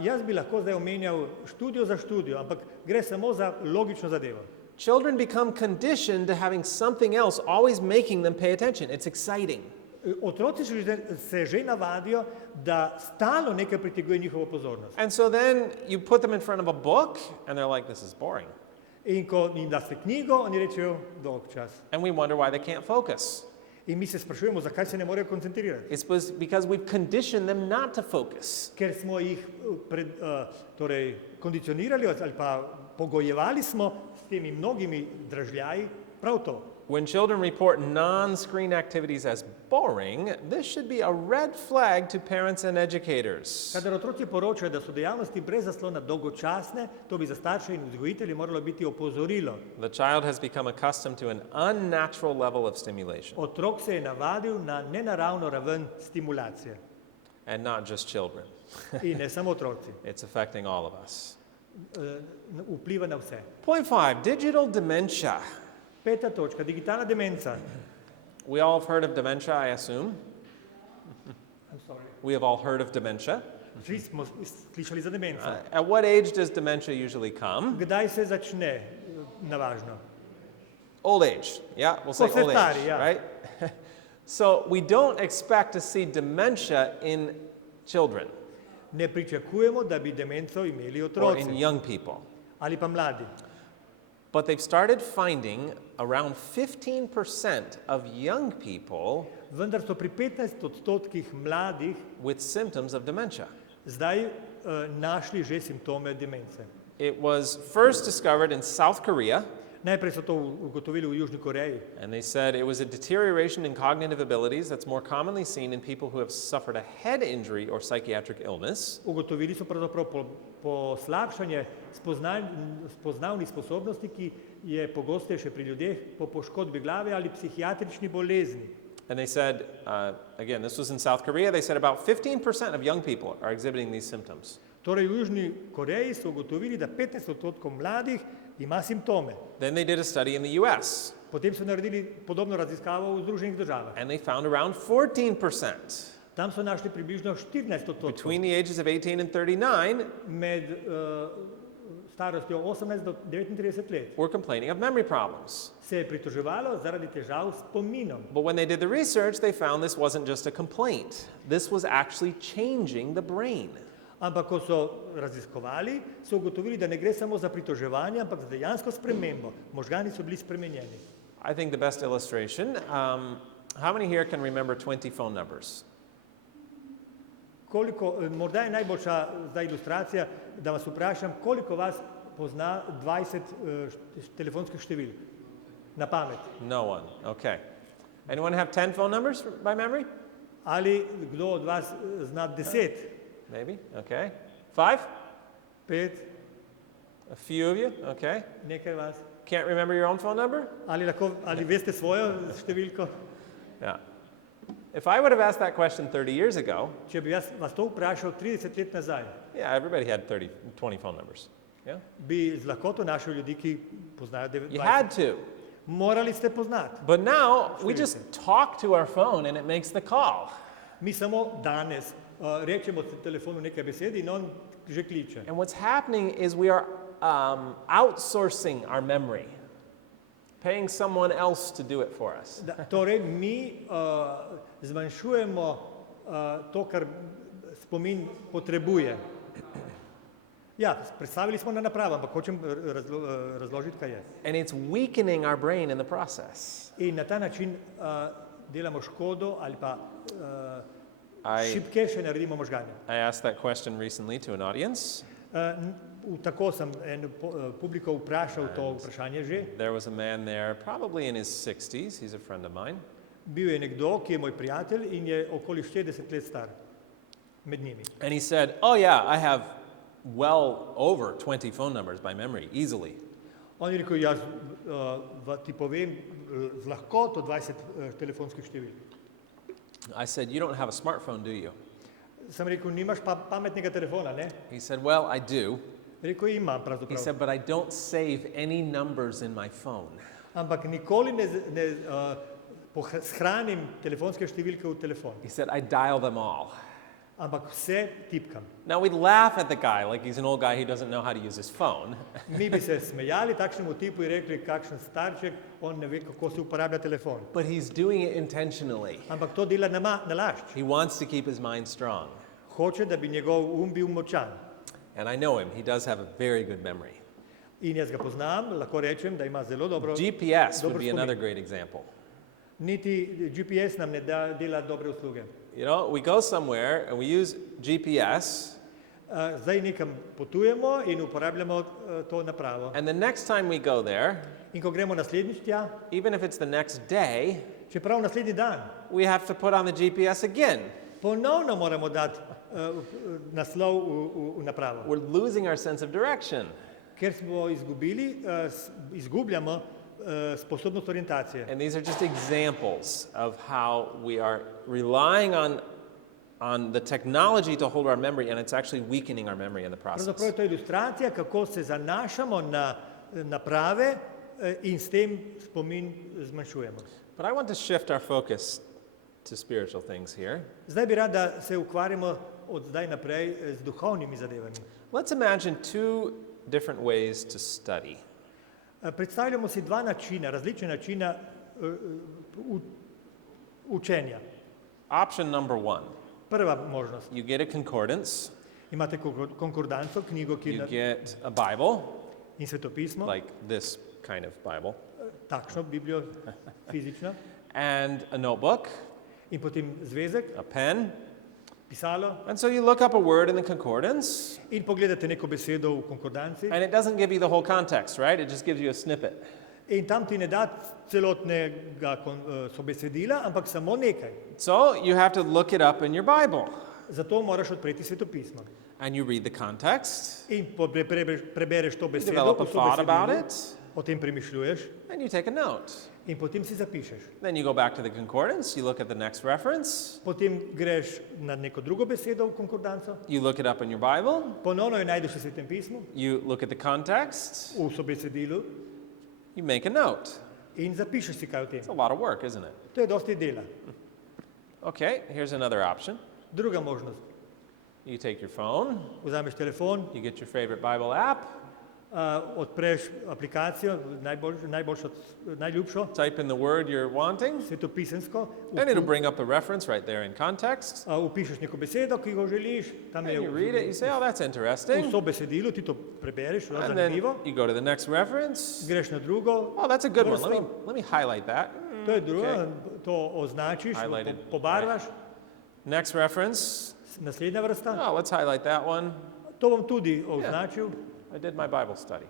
Jaz bi lahko zdaj omenjal študijo za študijo, ampak gre samo za logično zadevo. Children become conditioned to having something else always making them pay attention. It's exciting. Otroci se že navadijo, da stalno nekaj priteguje njihovo pozornost. And so then you put them in front of a book and they're like, this is boring. In ko jim daste knjigo, oni rečejo dolg čas. And we wonder why they can't focus. In mi se sprašujemo, zakaj se ne morejo koncentrirati. It's because we've conditioned them not to focus. Ker smo jih kondicionirali ali pa pogojevali smo s temi mnogimi dražljaji prav to. When children report non-screen activities as boring, this should be a red flag to parents and educators. Kadar otroci poročajo, da so dejavnosti brez zaslona dolgočasne, to bi za starše in vzgojitelje moralo biti opozorilo. The child has become accustomed to an unnatural level of stimulation. Otrok se je navadil na nenaravno raven stimulacije. And not just children. In ne samo otroci. It's affecting all of us. Vpliva na vse. Point 5, digital dementia. 5. točka, digitalna demenca. We all have heard of dementia, I assume. I'm sorry. We have all heard of dementia. Vsi smo slišali za demenco. At what age does dementia usually come? Kdaj se začne navažno? Old age. Yeah, we'll say Ko ste old stari, age, ja. right? So we don't expect to see dementia in children Ne pričakujemo, da bi demenco imeli or otroci in young people. ali pa mladi. But they've started finding around 15% of young people Vendar so pri 15% mladih with symptoms of dementia. zdaj našli že simptome demence. It was first discovered in South Korea, Najprej so to ugotovili v Južni Koreji. and they said it was a deterioration in cognitive abilities that's more commonly seen in people who have suffered a head injury or psychiatric illness. Ugotovili so pravzaprav poslabšanje spoznavnih sposobnosti, ki je pogostejše pri ljudeh po poškodbi glave ali psihiatrični bolezni. And they said, again, this was in South Korea, they said about 15% of young people are exhibiting these symptoms. Torej v Južni Koreji so ugotovili, da 15% mladih ima simptome. Then they did a study in the US, Potem so naredili podobno raziskavo v Združenih državah. and they found around 14%. Tam so našli približno 14%. Between the ages of 18 and 39 Med starostjo 18 do 39 let were complaining of memory problems. se je pritoževalo zaradi težav s spominom. But when they did the research, they found this wasn't just a complaint. This was actually changing the brain. Ampak ko so raziskovali, so ugotovili, da ne gre samo za pritoževanje, ampak za dejansko spremembo. Možgani so bili spremenjeni. I think the best illustration, how many here can remember 20 phone numbers? Morda je najboljša zdaj ilustracija, da vas vprašam, koliko vas pozna 20 telefonskih številk na pamet. No one. Okay. Anyone have 10 phone numbers by memory? Ali kdo od vas zna 10, Maybe. Okay. 5? 5, A few of you. Okay. nekaj vas? Can't remember your own phone number? Ali veste svojo številko? Yeah. If I would have asked that question 30 years ago, Če bi vas to vprašal 30 let nazaj, yeah, everybody had 20 phone numbers. Yeah. bi z lahkoto našel ljudi, ki poznajo You 20. had to. Morali ste poznati. But now we just talk to our phone and it makes the call. Mi samo danes rečemo telefonu nekaj besedi in on že kliče. And what's happening is we are outsourcing our memory, paying someone else to do it for us. Torej, mi zmanjšujemo to, kar spomin potrebuje. Ja, predstavili smo na napravo, ampak hočem razložiti, kaj je. And it's weakening our brain in the process. In na ta način delamo škodo ali pa I šibkejše naredimo možgane. asked that question recently to an audience. Tako sem publiko vprašal to vprašanje že. There was a man there, probably in his 60s, he's a friend of mine. bil je nekdo, ki je moj prijatelj in je okoli 40 let star med njimi. And he said, "Oh, yeah, I have well over 20 phone numbers by memory, easily." On je rekel, jaz ti povem z lahkoto 20 telefonskih številk. I said, "You don't have a smartphone, do you?" Sem rekel, nimaš pa pametnega telefona, ne? He said, "Well, I do." Rekel, imam He pravzaprav. said, "But I don't save any numbers in my phone." Ampak nikoli ne shranim telefonske številke v telefon. He said, "I dial them all." Ampak vse tipkam. Now, we'd laugh at the guy like he's an old guy who doesn't know how to use his phone. Mi bi se smejali takšnemu tipu in rekli, kakšen starček, on ne ve, kako se uporablja telefon. But he's doing it intentionally. Ampak to dela nalašč. He wants to keep his mind strong. Hoče, da bi njegov bil močan. And I know him. He does have a very good memory. In jaz ga poznam, lahko rečem, da ima zelo dobro. GPS would Dober be spomin. another great example. Niti GPS nam ne dela dobre usluge. You know, we go somewhere and we use GPS, Zdaj nekam potujemo in uporabljamo to napravo. and the next time we go there, In ko gremo naslednjič tja, even if it's the next day, čeprav naslednji dan, we have to put on the GPS again. ponovno moramo dati naslov v napravo. We're losing our sense of direction. Ker smo izgubljamo sposobnost orientacije. And these are just examples of how we are relying on the technology to hold our memory, and it's actually weakening our memory in the Pravzaprav process. je to ilustracija, kako se zanašamo na naprave in s tem spomin zmanjšujemo. But I want to shift our focus to spiritual things here. Zdaj bi rad, da se ukvarjamo od zdaj naprej z duhovnimi zadevami. Let's imagine two different ways to study. Predstavljamo si dva načina, različna načina učenja. Option number one, Prva možnost. you get a concordance, Imate konkordanco, knjigo, ki you get a Bible, in svetopismo, like this kind of Bible, takšno Biblijo fizično, and a notebook, in potem zvezek, a pen. pisalo, And so you look up a word in the concordance, in pogledate neko besedo v konkordanci, and it doesn't give you the whole context, right? It just gives you a snippet. in tam ti ne da celotnega sobesedila, ampak samo nekaj. So you have to look it up in your Bible, Zato moraš odpreti svetopismo. and you read the context, In prebereš to you besedo, develop a v thought about sobesedilu, it, o tem premišljuješ and you take a note. in potem si zapišeš. Then you go back to the concordance, you look at the next reference, Potem greš na neko drugo besedo v konkordanco, you look it up in your Bible, ponovno jo najdeš v svetem pismu, you look at the context, v sobesedilu you make a note. in zapišeš si kaj o tem. It's a lot of work, isn't it? To je dosti dela. Okay, here's another option. Druga možnost. You take your phone, Vzameš telefon, you get your favorite Bible app, odpreš aplikacijo, najljubšo, type in the word you're wanting, svetopisensko, and it'll bring up the reference right there in context. upišeš neko besedo, ki jo želiš, tam And je you read it, you say, oh, that's v interesting. sobesedilu, ti to prebereš, zelo And then zanimivo, you go to the next reference. greš na drugo, Oh, that's a good one. vrsto, Let me highlight that. to je drugo, Okay. to označiš, Highlighted, pobarvaš, Next reference. naslednja vrsta, Oh, let's highlight that one. to bom tudi označil. I did my Bible study.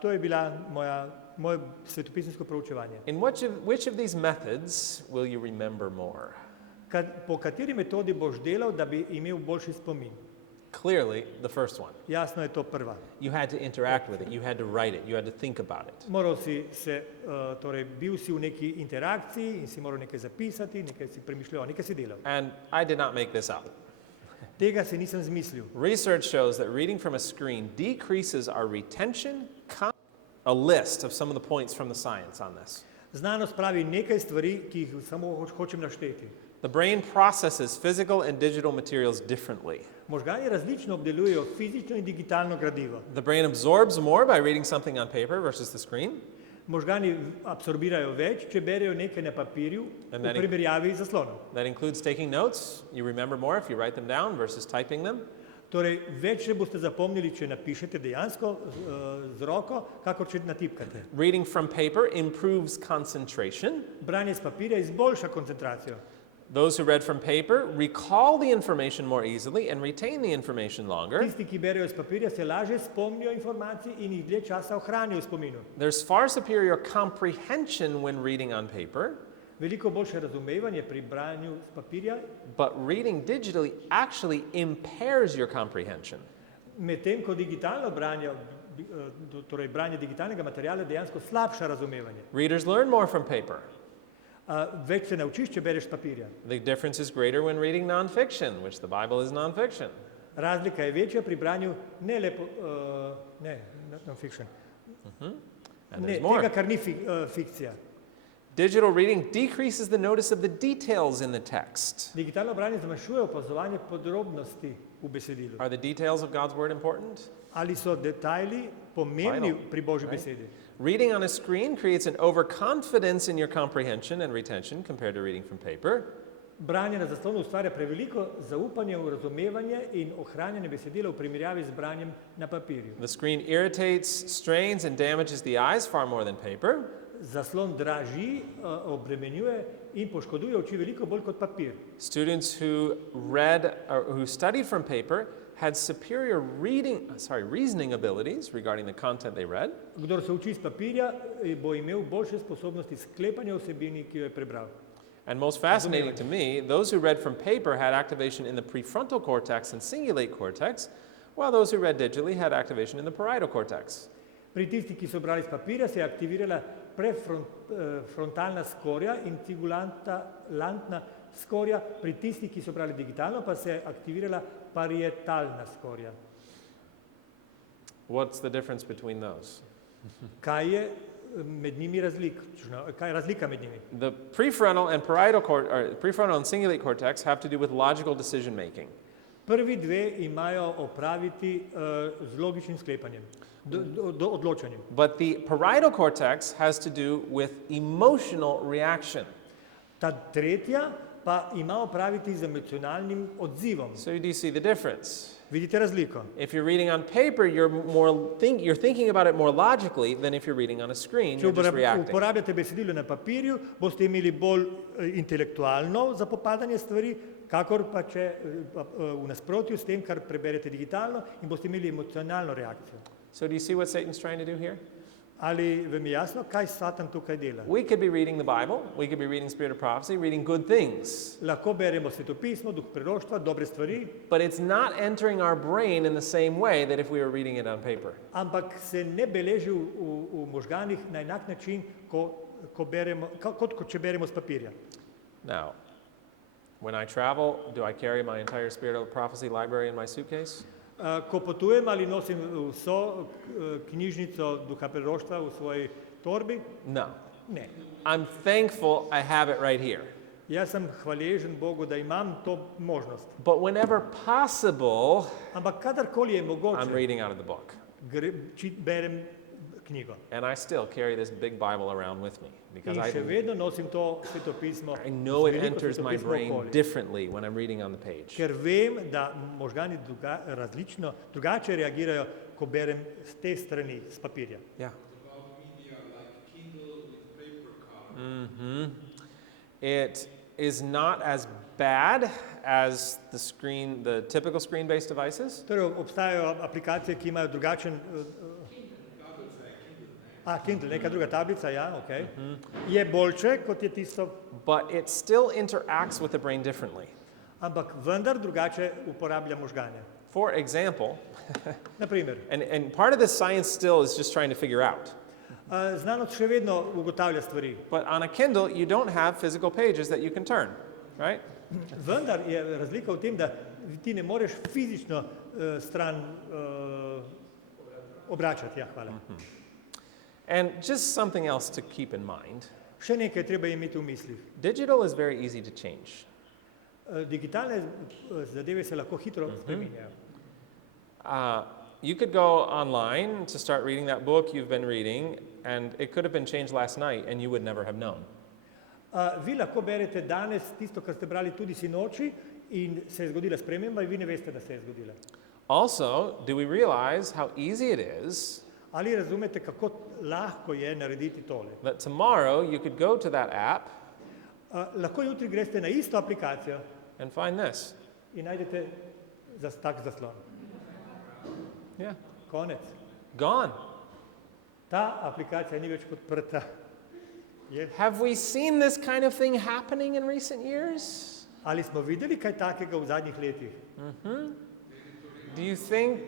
To je bila moje svetopisensko proučevanje. In which of these methods will you remember more? Po kateri metodi boš delal, da bi imel boljši spomin? Clearly, the first one. Jasno je to prva. You had to interact with it. You had to write it. You had to think about it. Moral si se, torej bil si v neki interakciji in si moral nekaj zapisati, nekaj si premišljal, nekaj si delal. And I did not make this up. Tega si nisem zmislil. Research shows that reading from a screen decreases our retention. A list of some of the points from the science on this. Znanost pravi nekaj stvari, ki jih samo hočem našteti. The brain processes physical and digital materials differently. Možgani različno obdelujejo fizično in digitalno gradivo. The brain absorbs more by reading something on paper versus the screen. Možgani absorbirajo več, če berejo nekaj na papirju And v then primerjavi z zaslonom. That includes taking notes. You remember more if you write them down versus typing them. Torej, več se boste zapomnili, če napišete dejansko z roko, kakor če natipkate. Reading from paper improves concentration. Branje s papirja izboljša koncentracijo. Those who read from paper recall the information more easily and retain the information longer. Tisti, ki berejo s papirja, se lažje spomnijo informacij in jih dlje časa ohranijo v spominu. There's far superior comprehension when reading on paper. veliko boljše razumevanje pri branju s papirja, but reading digitally actually impairs your comprehension. medtem ko digitalno branje, torej branje digitalnega materiala dejansko slabša razumevanje. Readers learn more from paper. Več se naučiš, če bereš s papirja. The difference is greater when reading nonfiction, which the Bible is nonfiction. Razlika je večja pri branju non-fiction. And Ne, there's more. tega, kar ni fikcija. Digital reading decreases the notice of the details in the text. Digitalno branje zmanjšuje opazovanje podrobnosti v besedilu. Are the details of God's word important? Ali so detajli pomembni Vital, pri Božji right? besedi? Reading on a screen creates an overconfidence in your comprehension and retention compared to reading from paper. Branje na zaslonu ustvarja preveliko zaupanje v razumevanje in ohranjanje besedila v primerjavi z branjem na papirju. The screen irritates, strains, and damages the eyes far more than paper. Zaslon draži, obremenjuje in poškoduje oči veliko bolj kot papir. Students who studied from paper had superior reasoning abilities regarding the content they read. Kdor se uči iz papirja, bo imel boljše sposobnosti sklepanja vsebini, ki jo je prebral. And most fascinating to me, those who read from paper had activation in the prefrontal cortex and cingulate cortex, while those who read digitally had activation in the parietal cortex. Pri tistih, ki so brali iz papirja, se je aktivirala prefrontalna skorja in cingulantna skorja, pri tistih, ki so brali digitalno, pa se je aktivirala parietalna skorja. What's the difference between those? Kaj je med njimi različno? Kaj je razlika med njimi? The prefrontal and cingulate cortex have to do with logical decision making. Prvi dve imajo opraviti z logičnim sklepanjem, odločanjem. But the parietal cortex has to do with emotional reaction. Ta tretja pa ima opraviti z emocionalnim odzivom. So do you see the difference? Vidite razliko? If you're reading on paper, you're thinking about it more logically than if you're reading on a screen, Če you're just reacting. uporabljate besedilo na papirju, boste imeli bolj intelektualno zapopadanje stvari, kakor pa če v nasprotju s tem, kar preberete digitalno in boste imeli emocionalno reakcijo. So do you see what Satan's trying to do here? Ali vam je jasno, kaj Satan tukaj dela? We could be reading the Bible, we could be reading Spirit of Prophecy, reading good things, Lahko beremo svetopismo, duh proroštva, dobre stvari, but it's not entering our brain in the same way that if we were reading it on paper. ampak se ne beleži v možganih na enak način, kot če beremo s papirja. Now, when I travel, do I carry my entire Spirit of Prophecy library in my suitcase? Ko potujem ali nosim vso knjižnico duha proroštva v svoji torbi? No. Ne. I'm thankful I have it right here. Jaz sem hvaležen Bogu, da imam to možnost. But whenever possible, Ampak kadarkoli je I'm mogoče, reading out of the book. berem knjigo. And I still carry this big Bible around with me because In še vedno nosim to svetopismo. I know it veliko enters my svetopismo brain okoli. differently when I'm reading on the page. Ker vem, da možgani drugače reagirajo, ko berem z te strani, z papirja. Yeah. About media like Kindle with paper color. It is not as bad as the typical screen-based devices. Torej, obstajajo aplikacije, ki imajo drugačen... Kindle, neka druga tablica, ja, ok. Je boljše, kot je tisto, But it still interacts with the brain differently. ampak vendar drugače uporablja možganje. For example, Naprimer, and part of this science still is just trying to figure out, znanost še vedno ugotavlja stvari, but on a Kindle, you don't have physical pages that you can turn, right? vendar je razlika v tem, da ti ne moreš fizično stran obračati. Ja, hvala. And just something else to keep in mind. Še nekaj treba imeti v mislih. Digital is very easy to change. Digitalne zadeve se lahko hitro spreminjajo. You could go online to start reading that book you've been reading, and it could have been changed last night, and you would never have known. Vi lahko berete danes tisto, kar ste brali tudi sinoči in se je zgodila sprememba in vi ne veste, da se je zgodila. Also, do we realize how easy it is Ali razumete, kako lahko je narediti tole? that tomorrow you could go to that app Lahko jutri greste na isto aplikacijo and find this? in najdete tak zaslon. Yeah, Konec. gone. Ta aplikacija ni več podprta. Je. Have we seen this kind of thing happening in recent years? Ali smo videli kaj takega v zadnjih letih? Do you think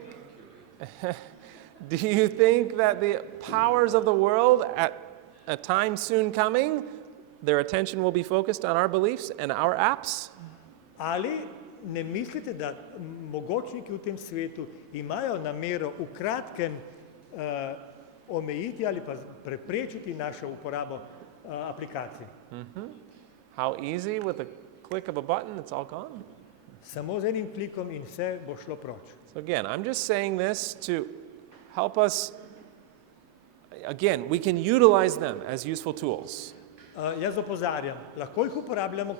do you think that the powers of the world at a time soon coming, their attention will be focused on our beliefs and our apps? Ali ne mislite, da mogočniki v tem svetu imajo namero v kratkem omejiti ali pa preprečiti našo uporabo aplikacij? How easy, with a click of a button, it's all gone. Samo z enim klikom in vse bo šlo proč. So again, I'm just saying this to help us. Again, we can utilize them as useful tools, Jaz opozarjam, lahko jih uporabljamo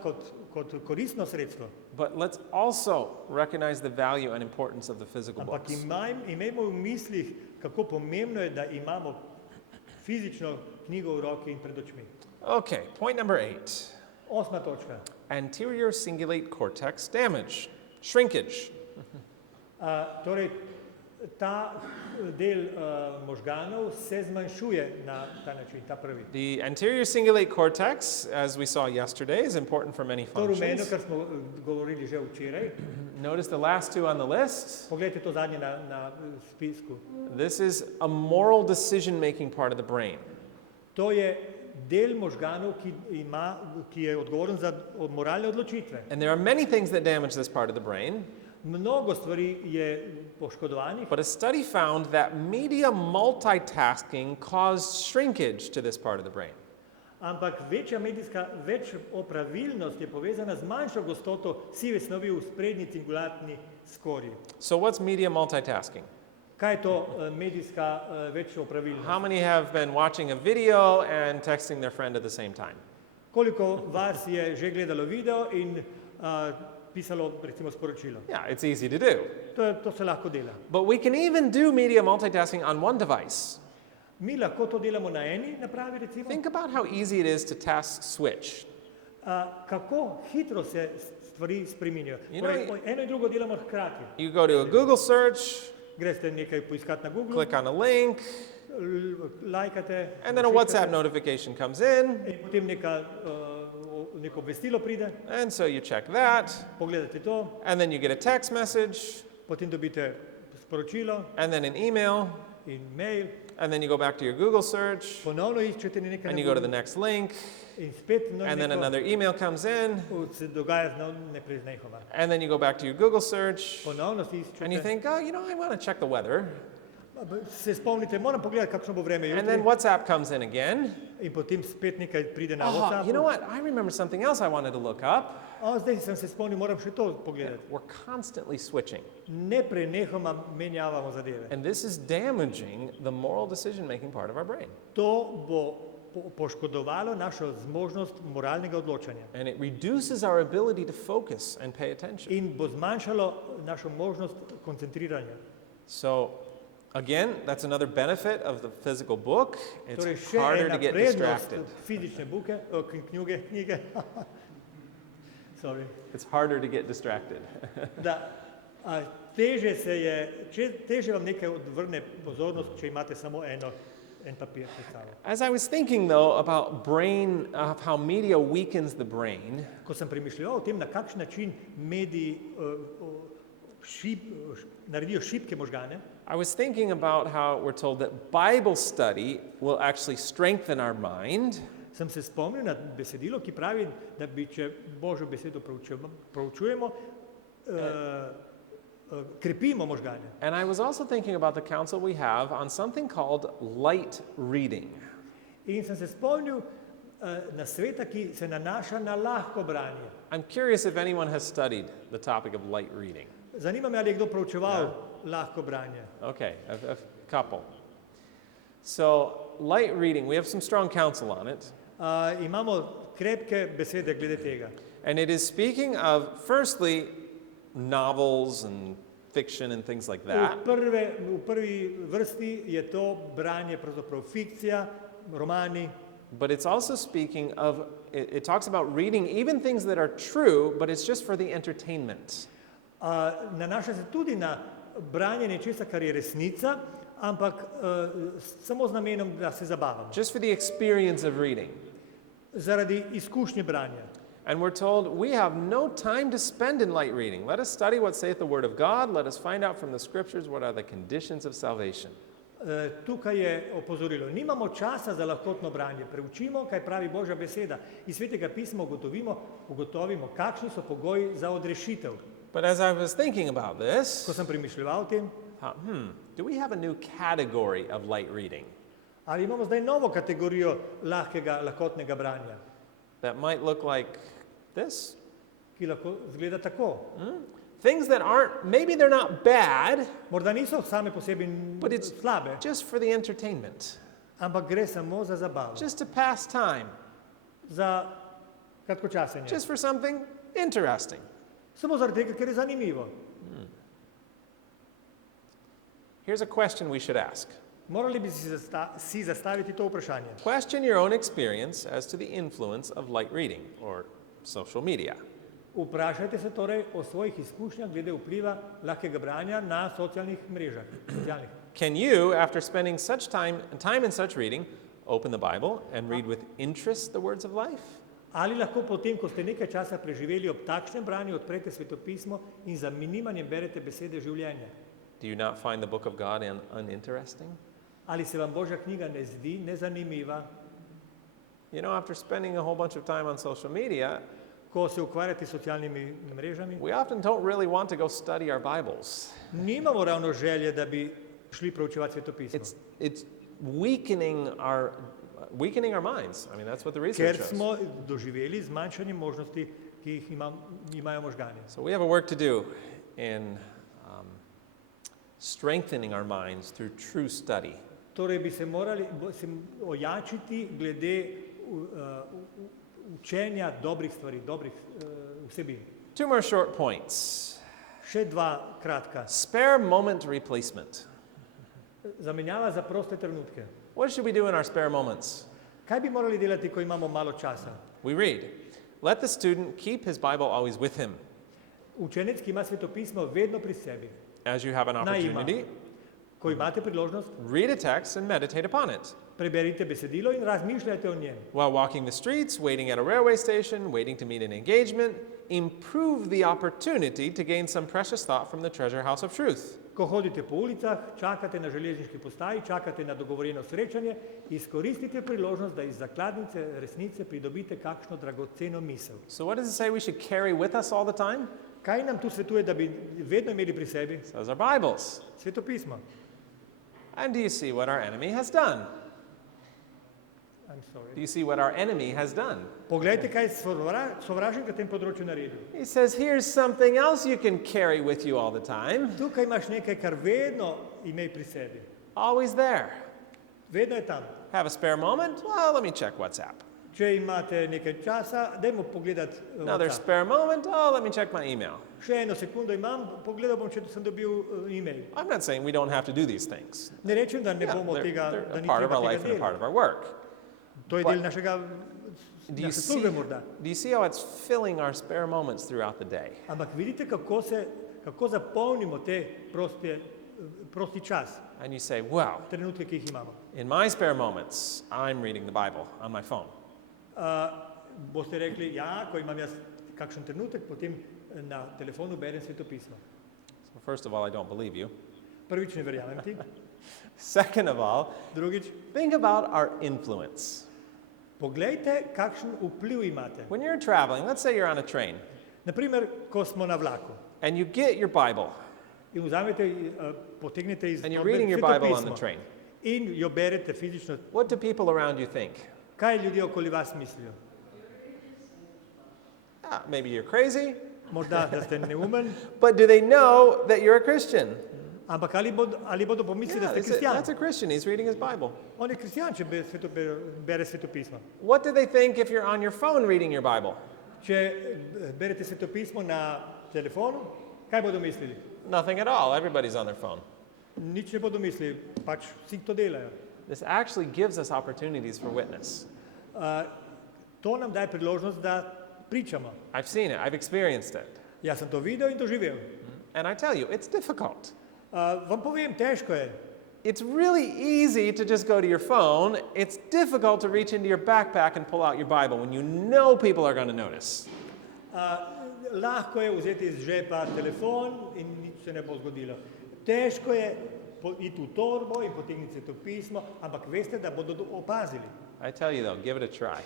kot koristno sredstvo, but let's also recognize the value and importance of the physical ampak books. imejmo v mislih, kako pomembno je, da imamo fizično knjigo v roki in pred očmi. Okay, point number 8. 8. točka. Anterior cingulate cortex damage, shrinkage. Torej, ta del možganov se zmanjšuje na ta način, ta prvi. The anterior cingulate cortex, as we saw yesterday, is important for many To rumeno, functions. kar smo govorili že včeraj, Notice the last two on the list. poglejte to zadnje na spisku. This is a moral decision-making part of the brain. To je del možganov, ki je odgovoren za moralne odločitve. And there are many things that damage this part of the brain, Mnogo stvari je poškodovanih, but a study found that media multitasking caused shrinkage to this part of the brain. ampak več opravilnost je povezana z manjšo gostoto sive snovi v sprednji cingulatni skorji. So what's media multitasking? Kaj je to medijska več opravilnost? How many have been watching a video and texting their friend at the same time? Koliko vas je že gledalo video in pisalo recimo sporočilo? Yeah, it's easy to do. To se lahko dela. But we can even do media multitasking on one device. Mi lahko to delamo na eni napravi recimo. Think about how easy it is to task switch. Kako hitro se stvari spreminjajo. You know, Torej, eno in drugo delamo hkrati. You go to a Google search, Greste nekaj poiskati na Google, click on a link, lajkate, and then a WhatsApp notification comes in, in potem neko obvestilo pride, and so you check that, pogledate to, and then you get a text message, potem dobite sporočilo and then an email, in mail, and then you go back to your Google search, ponovno iščete nekaj and na you go to the Google next link, in spet and then another email comes in, se dogaja nepreznehoma. and then you go back to your Google search, Ponovno si and you iščete, think, oh, I want to check the weather. se spomnite, moram pogledati, kakšno bo vreme And then jutri, WhatsApp comes in again. in potem spet nekaj pride na Oh, WhatsApp. you know what? I remember something else I wanted to look up. Zdaj sem se spomnil, moram še to pogledati. We're constantly switching. Neprenehoma menjavamo zadeve. And this is damaging the moral decision-making part of our brain. To bo poškodovalo našo zmožnost moralnega odločanja And it reduces our ability to focus and pay attention. in bo zmanjšalo našo možnost koncentriranja. So, again, that's another benefit of the physical book. Torej, It's še harder ena to get prednost distracted. fizične knjige, sorry, It's harder to get distracted. da teže vam nekaj odvrne pozornost, če imate samo en papir pred sabo. As I was thinking, though, about brain, of how media weakens the brain, Ko sem premišljal o tem, na kakšen način mediji naredijo šibke možgane, I was thinking about how we're told that Bible study will actually strengthen our mind, sem se spomnil na besedilo, ki pravi, da bi, če Božjo besedo proučujemo, krepimo možgane. and I was also thinking about the counsel we have on something called light reading. In sem se spomnil na sveta, ki se nanaša na lahko branje. I'm curious if anyone has studied the topic of light reading. Zanima me, ali je kdo proučeval lahko branje. Okay, a couple. So, light reading, we have some strong counsel on it. Imamo krepke besede glede tega. And it is speaking of, firstly, novels and fiction and things like that. V prvi vrsti je to branje pravzaprav fikcija, romani, But it's also speaking of, it talks about reading even things that are true, but it's just for the entertainment. nanaša se tudi na branje nečesa, kar je resnica, ampak samo z namenom, da se zabavamo. Just for the experience of reading. zaradi izkušnje branja. And we're told we have no time to spend in light reading. Let us study what saith the Word of God. Let us find out from the Scriptures what are the conditions of salvation. Tukaj je opozorilo, nimamo časa za lahkotno branje, preučimo, kaj pravi Božja beseda. Iz Svetega pisma ugotovimo, kakšni so pogoji za odrešitev. But as I was thinking about this, Ko sem premišljeval o tem, thought, do we have a new category of light reading ali imamo zdaj novo kategorijo lahkotnega branja, that might look like this? ki lahko zgleda tako. Things that aren't, maybe they're not bad, Morda niso same po sebi but it's slabe, just for the entertainment, ampak gre samo za zabavo, just to pass time, za kratkočasenje. just for something interesting. Samo zaradi tega, ker je zanimivo. Here's a question we should ask. Morali bi si zastaviti to vprašanje. Question your own experience as to the influence of light reading or social media. Vprašajte se torej o svojih izkušnjah glede vpliva lahkega branja na socialnih mrežah. Can you, after spending such time in such reading, open the Bible and read with interest the words of life? Ali lahko potem, ko ste nekaj časa preživeli ob takšnem branju, odprete svetopismo in za minimanjem berete besede življenja? Do you not find the book of God uninteresting? Ali se vam Božja knjiga ne zdi nezanimiva? You know, after spending a whole bunch of time on social media, Ko se ukvarjate s socialnimi mrežami, we often don't really want to go study our Bibles. nimamo ravno želje, da bi šli proučevati svetopismo. It's weakening our minds. I mean, that's what the Ker research shows. smo doživeli zmanjšanje možnosti, ki jih imajo možgani. So we have a work to do in strengthening our minds through true study. Torej bi se morali ojačiti glede učenja dobrih stvari, dobrih vsebin. Two more short points. Še dva kratka. Spare moment replacement. Zamenjava za proste trenutke. What should we do in our spare moments? Kaj bi morali delati, ko imamo malo časa? We read, let the student keep his Bible always with him. Učenec, ki ima svetopismo vedno pri sebi. As you have an opportunity, Ko imate priložnost, read a text and meditate upon it. preberite besedilo in razmišljajte o njem. While walking the streets, waiting at a railway station, waiting to meet an engagement, improve the opportunity to gain some precious thought from the treasure house of truth. Ko hodite po ulicah, čakate na železniški postaji, čakate na dogovorjeno srečanje, izkoristite priložnost, da iz zakladnice resnice pridobite kakšno dragoceno misel. So what does it say we should carry with us all the time? Kaj nam tu svetuje, da bi vedno imeli pri sebi? It says our Bibles. Svetopismo. And do you see what our enemy has done? I'm sorry. Do you see what our enemy has done? Poglejte, kaj sovražnik na tem področju naredil. He says, here's something else you can carry with you all the time. Tukaj imaš nekaj, kar vedno imej pri sebi. Always there. Vedno je tam. Have a spare moment? Well, let me check WhatsApp. Če imate nekaj časa, dajmo pogledati Another WhatsApp. spare moment? Oh, let me check my email. Še eno sekundo imam, pogledal bom, če sem dobil e-mail. I'm not saying we don't have to do these things. Ne rečem, da ne Yeah, bomo tega, they're da a ni part of treba our tega life and a part delati. of our work. To je But del naše službe morda. Do you see how it's filling our spare moments throughout the day? Ampak vidite, kako zapolnimo te prosti čas, And you say, well, trenutke, ki jih imamo. in my spare moments, I'm reading the Bible on my phone. Boste rekli, ja, ko imam jaz kakšen trenutek, potem na telefonu berem svetopismo. So first of all, I don't believe you. Prvič, ne verjamem ti. Second of all, Drugič, think about our influence. poglejte, kakšen vpliv imate. When you're traveling, let's say you're on a train, Naprimer, ko smo na vlaku and you get your Bible, in potegnete iz and you're torbe reading your Bible on the svetopismo train. in jo berete fizično, What do people around you think? kaj ljudje okoli vas mislijo? Maybe you're crazy, Morda, da ste neumen, but do they know that you're a Christian? ampak ali bodo pomislili, da Yeah, ste that's kristjan? a Christian. He's reading his Bible. On je kristjan, če bere svetopismo. What do they think if you're on your phone reading your Bible? Če berete svetopismo na telefonu, kaj bodo mislili? Nothing at all. Everybody's on their phone. Nič ne bodo mislili, pač vsi to delajo. This actually gives us opportunities for witness. To nam daje priložnost, da pričamo. I've seen it. I've experienced it. Jaz sem to videl in doživel. And I tell you, it's difficult. Vam povem, težko je. It's really easy to just go to your phone. It's difficult to reach into your backpack and pull out your Bible when you know people are going to notice. Lahko je vzeti iz žepa telefon in nič se ne bo zgodilo. Težko je iti v torbo in potegniti to pismo, ampak veste, da bodo opazili. I tell you though, give it a try.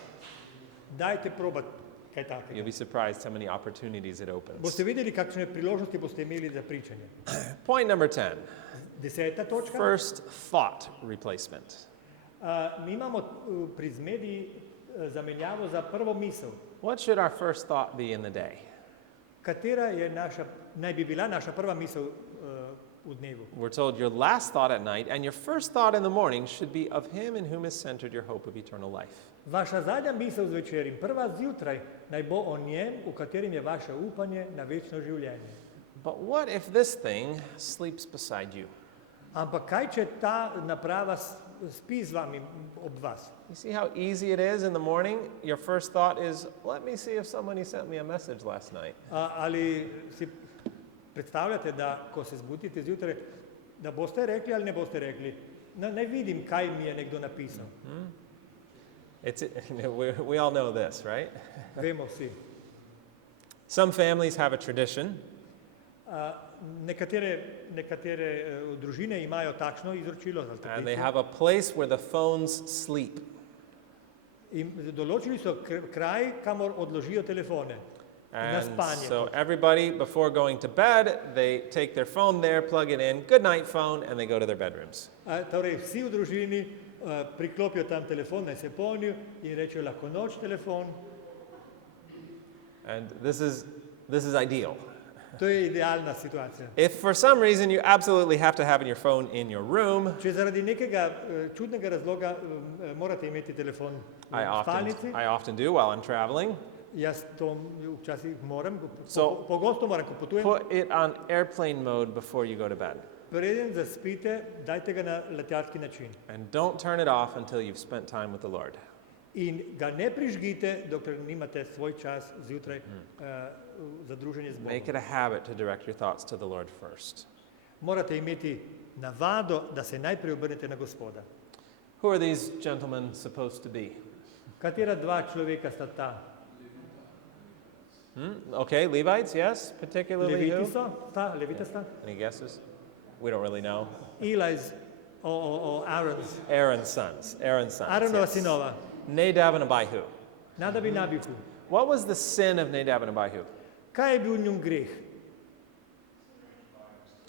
Dajte probati kaj You'll takega. be surprised how many opportunities it opens. Boste videli, kakšne priložnosti boste imeli za pričanje. Point number 10, 10. točka. first thought replacement. Mi imamo pri zmedi zamenjavo za prvo misel. What should our first thought be in the day? Katera je naj bi bila naša prva misel v dnevu? We're told your last thought at night and your first thought in the morning should be of him in whom is centered your hope of eternal life. Vaša zadnja misel zvečer in prva zjutraj naj bo o njem, v katerem je vaše upanje na večno življenje. But what if this thing sleeps beside you? Ampak kaj, če ta naprava spi z vami ob vas? You see how easy it is in the morning? Your first thought is, let me see if somebody sent me a message last night. Ali si predstavljate, da ko se zbudite zjutraj, da boste rekli ali ne boste rekli, naj vidim, kaj mi je nekdo napisal. We all know this, right? Vemo vsi. Some families have a tradition Nekatere družine imajo takšno izročilo za and they tradicijo. have a place where the phones sleep. In določili so kraj, kamor odložijo telefone. Na And spanje. so everybody, before going to bed, they take their phone there, plug it in, good night phone, and they go to their bedrooms. Torej, vsi v družini priklopijo tam telefon, naj se polnijo in rečejo lahko noč telefon. And this is ideal. To je idealna situacija. If for some reason you absolutely have to have your phone in your room, Če zaradi nekega čudnega razloga morate imeti telefon v spalnici, I often do while I'm traveling, jaz to včasih moram, So- pogosto moram, ko potujem, put it on airplane mode before you go to bed. preden zaspite, dajte ga na letalski način. And don't turn it off until you've spent time with the Lord. In ga ne prižgite, dokler nimate svoj čas zjutraj za druženje z Make Bogom. it a habit to direct your thoughts to the Lord first. Morate imeti navado, da se najprej obrnete na Gospoda. Who are these gentlemen supposed to be? Katera dva človeka sta ta? Okay, Levites, yes, particularly Leviti who? so? Levita sta? Any guesses? We don't really know. Eli's o Aaron's. Aaron's sons. Aaronova Yes. sinova. Nadab and Abihu. Nadab in Abihu. What was the sin of Nadab and Abihu? Kaj je bil njun greh?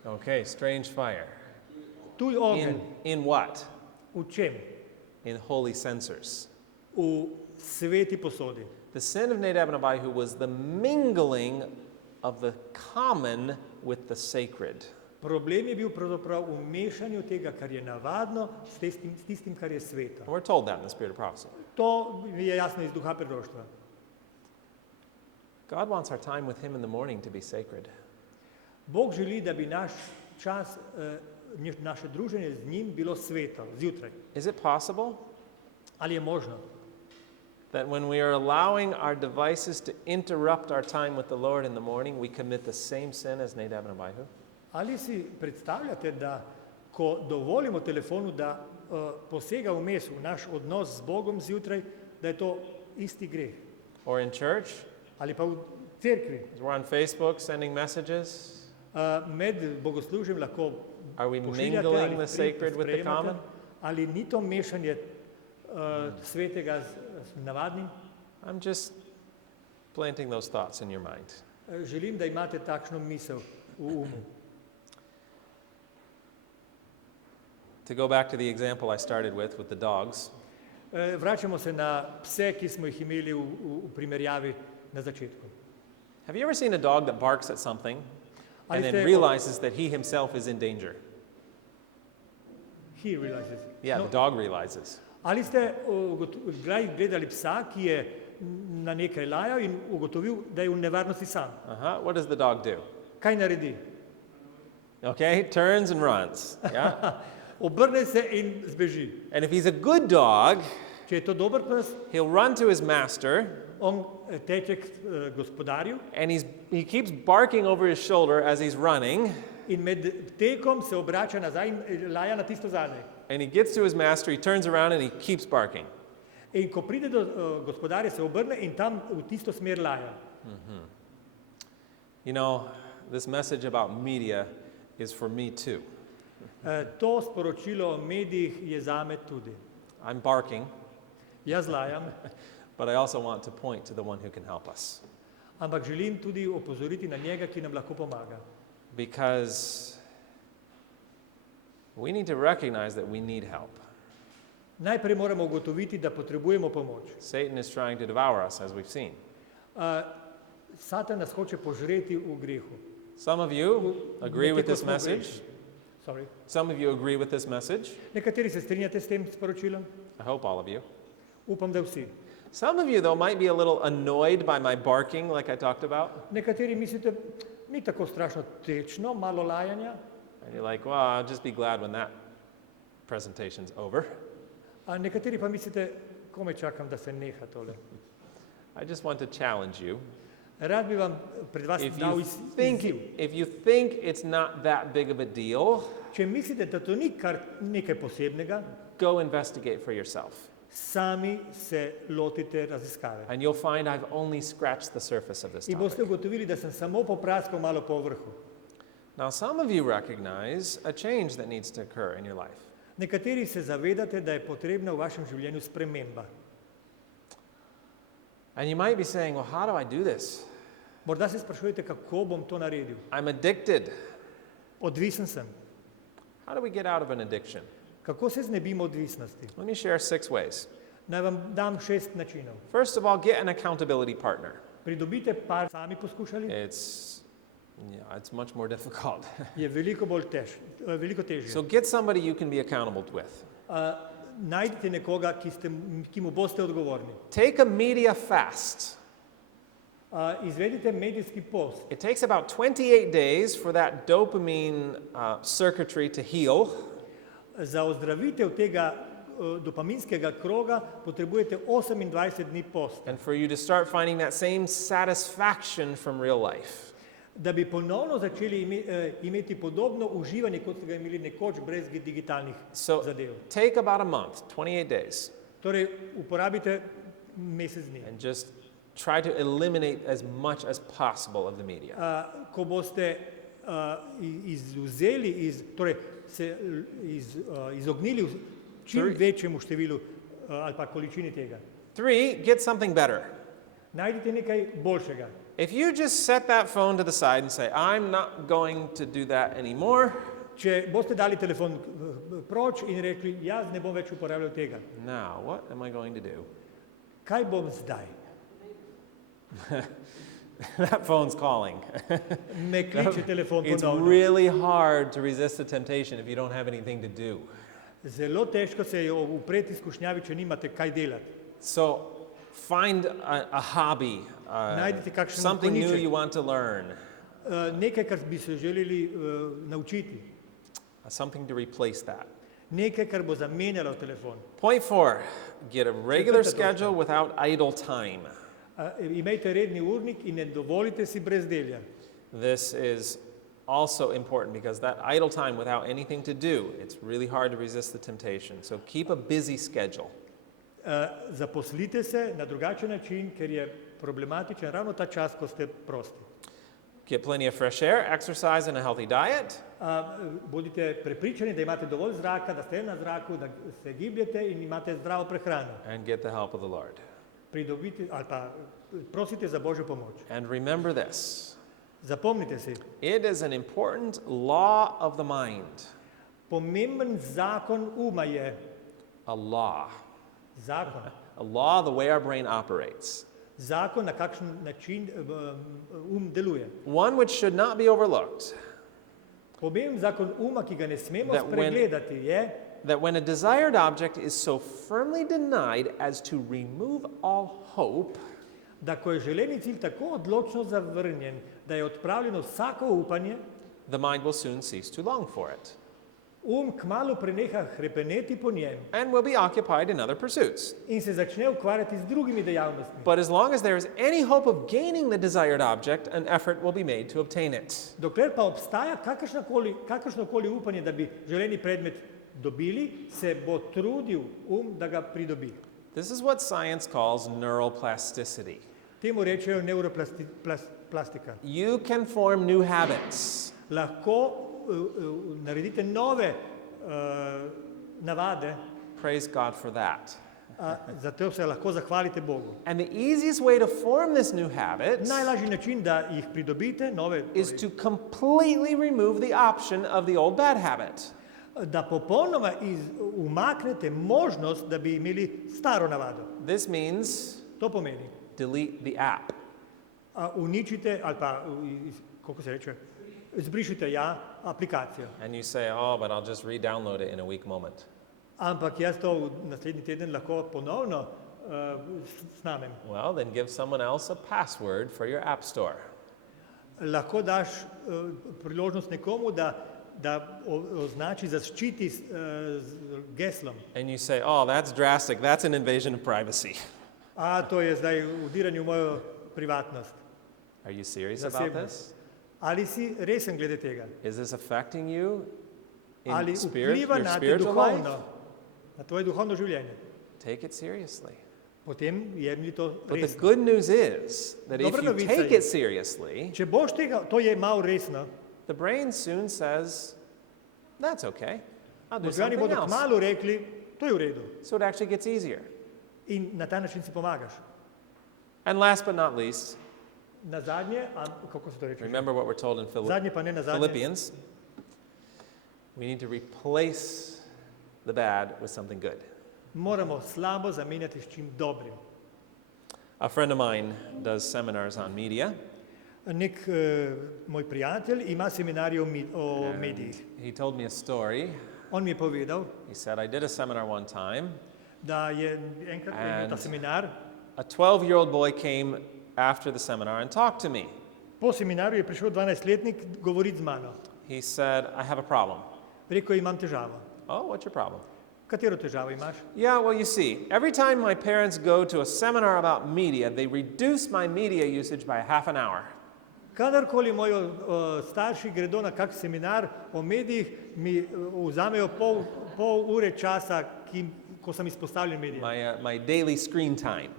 Okay, strange fire. Tuj ogenj. In what? V čem? In holy censers. V sveti posodi. The sin of Nadab and Abihu was the mingling of the common with the sacred. Problem je bil pravzaprav v mešanju tega, kar je navadno, s tistim, kar je sveto. And we're told that in the spirit of prophecy. To je jasno iz duha proroštva. God wants our time with Him in the morning to be sacred. Bog želi, da bi naš čas, naše druženje z njim bilo sveto, zjutraj. Is it possible Ali je možno? that when we are allowing our devices to interrupt our time with the Lord in the morning, we commit the same sin as Nadab and Abihu? Ali si predstavljate, da ko dovolimo telefonu, da posega vmes v naš odnos z Bogom zjutraj, da je to isti greh? Or in church, Ali pa v cerkvi? as we're on Facebook sending messages, Med bogoslužjem lahko are we pošiljate mingling ali the sacred with the sprejemate, common? ali ni to mešanje svetega z navadnim? I'm just planting those thoughts in your mind. Želim, da imate takšno misel v umu. To go back to the example I started with the dogs, Vračamo se na pse, ki smo jih imeli v primerjavi na začetku. have you ever seen a dog that barks at something Ali and then ste- realizes that he himself is in danger? He realizes. Yeah, No, the dog realizes. Ali ste gledali psa, ki je na nekaj lajal in ugotovil, da je v nevarnosti sam? What does the dog do? Kaj naredi? Okay, turns and runs. Yeah? Obrne se in zbeži. And if he's a good dog, Če je to dober pes, he'll run to his master on teče k gospodarju and he keeps barking over his shoulder as he's running. in med tekom se obrača nazaj in laja na tisto zadnje. And he gets to his master, he turns around and he keeps barking. In ko pride do gospodarja, se obrne in tam v tisto smer laja. You know, this message about media is for me too. To sporočilo o medijih je zame tudi. I'm barking, Jaz lajam, but I also want to point to the one who can help us. ampak želim tudi opozoriti na njega, ki nam lahko pomaga. Because we need to recognize that we need help. Najprej moramo ugotoviti, da potrebujemo pomoč. Satan is trying to devour us, as we've seen. Satan nas hoče požreti v grehu. Some of you agree with this Nekaj, ko smo message. grešni. Sorry. Some of you agree with this message. Nekateri se strinjate s tem sporočilom? I hope all of you. Upam, da vsi. Some of you, though, might be a little annoyed by my barking, like I talked about. Nekateri mislite, ni tako strašno tečno, malo lajanja, And you're like, well, I'll just be glad when that presentation's over. a nekateri pa mislite, komaj čakam, da se neha tole. I just want to challenge you. Rad bi vam pred vas If dal you think, izziv. if you think it's not that big of a deal, Če mislite, da to ni kar nekaj posebnega, go investigate for yourself. sami se lotite raziskave. And you'll find I've only scratched the surface of this In boste topic. ugotovili, da sem samo popraskal malo po vrhu. Now, some of you recognize a change that needs to occur in your life. Nekateri se zavedate, da je potrebna v vašem življenju sprememba. And you might be saying, well, how do I do this? Morda se sprašujete, kako bom to naredil. I'm addicted. Odvisen sem. How do we get out of an addiction? Kako se znebimo odvisnosti? Let me share 6 ways. Naj vam dam 6 načinov. First of all, get an accountability partner. Pridobite par, sami poskušali, It's much more difficult. je veliko veliko težje. So get somebody you can be accountable with. Najdite nekoga, ki mu boste odgovorni. Take a media fast. Izvedite medijski post. It takes about 28 days for that dopamine circuitry to heal. Za ozdravitev tega dopaminskega kroga potrebujete 28 dni post, And for you to start finding that same satisfaction from real life. da bi ponovno začeli imeti podobno uživanje, kot ste ga imeli nekoč brez digitalnih So zadev. take about a month, 28 days, Torej, uporabite mesec dni. and just try to eliminate as much as possible of the media. Ko boste izvzeli, torej se izognili čim večjemu številu ali pa količini tega. 3, get something better. Najdite nekaj boljšega. If you just set that phone to the side and say, I'm not going to do that anymore, Če boste dali telefon proč in rekli, jaz ne bom več uporabljal tega, now what am I going to do? kaj bom zdaj? That phone's calling. Me kliče telefon It's ponovno. really hard to resist the temptation if you don't have anything to do. Zelo težko se je upreti skušnjavi, če nimate kaj delati. So find a hobby, Najdite kakšen something new konjiček. you want to learn, Nekaj, kar bi se želeli naučiti. something to replace that. Nekaj, kar bo zamenjalo telefon. Point 4, get a regular Četrta točka. schedule without idle time. Imejte redni urnik in ne dovolite si brezdelja. This is also important because that idle time without anything to do, it's really hard to resist the temptation. So keep a busy schedule. Zaposlite se na drugačen način, ker je problematičen ravno ta čas, ko ste prosti. Get plenty of fresh air, exercise, and a healthy diet. Bodite prepričani, da imate dovolj zraka, da ste na zraku, da se gibljete in imate zdravo prehrano. And get the help of the Lord. Pridobite ali pa prosite za Božjo pomoč. And remember this, Zapomnite si, it is an important law of the mind. pomemben zakon uma je A law. zakon. A law, the way our brain operates. Zakon, na kakšen način deluje. One which should not be overlooked. Pomemben zakon uma, ki ga ne smemo That when- spregledati, je, That when a desired object is so firmly denied as to remove all hope, da ko je želeni cilj tako odločno zavrnjen, da je odpravljeno vsako upanje, the mind will soon cease to long for it. kmalu preneha hrepeneti po njem and will be occupied in other pursuits. in se začne ukvarjati z drugimi dejavnostmi. But as long as there is any hope of gaining the desired object, an effort will be made to obtain it. Dokler pa obstaja kakršnokoli upanje, da bi želeni predmet dobili, se bo trudil da ga pridobi. This is what science calls neuroplasticity. Temu rečejo neuroplastika. You can form new habits. Lahko naredite nove navade, Praise God for that. zato se lahko zahvalite Bogu. And the easiest way to form this new habit Najlažji način, da jih pridobite, nove, is to completely remove the option of the old bad habit. da popolnoma umaknete možnost, da bi imeli staro navado. This means To pomeni, delete the app. uničite ali pa, kako se reče, zbrišite aplikacijo. And you say, oh, but I'll just re-download it in a weak moment. Ampak jaz to naslednji teden lahko ponovno snamem. Well, then give someone else a password for your app store. Lahko daš priložnost nekomu, da označi, zaščiti z geslom. And you say, oh, that's drastic. That's an invasion of privacy. To je zdaj vdiranje v mojo privatnost. Are you serious about Zasebnost. this? Ali si resen glede tega? Is this affecting you Ali in spirit, vpliva your na te spiritual duhovno, life? na tvoje duhovno življenje? Take it seriously. Potem jemlji to But the resno. good news is that if Dobra you novica take je. it seriously, Če boš to jemal resno, the brain soon says, that's okay. I'll do možgani something bodo else. kmalu rekli, to je v redu. So it actually gets easier. In na ta način si pomagaš. And last but not least, Na zadnje, kako se to reče? remember what we're told in Zadnje pa ne na zadnje. Philippians. We need to replace the bad with something good. Moramo slabo zamenjati s čim dobrim. A friend of mine does seminars on media. Nek moj prijatelj ima seminarje o and medijih. he told me a story. On mi je povedal, He said, I did a seminar one time. da je enkrat imel ta And- seminar. A 12-year-old boy came after the seminar and talked to me. Po seminarju je prišel 12-letnik govoriti z mano. He said, I have a problem. Rekel, imam težavo. Oh, what's your problem? Katero težavo imaš? Yeah, well, you see, every time my parents go to a seminar about media, they reduce my media usage by half an hour. Kadarkoli moji starši gredo na kak seminar o medijih, mi vzamejo pol ure časa, ko sem izpostavljen medijem. My daily screen time.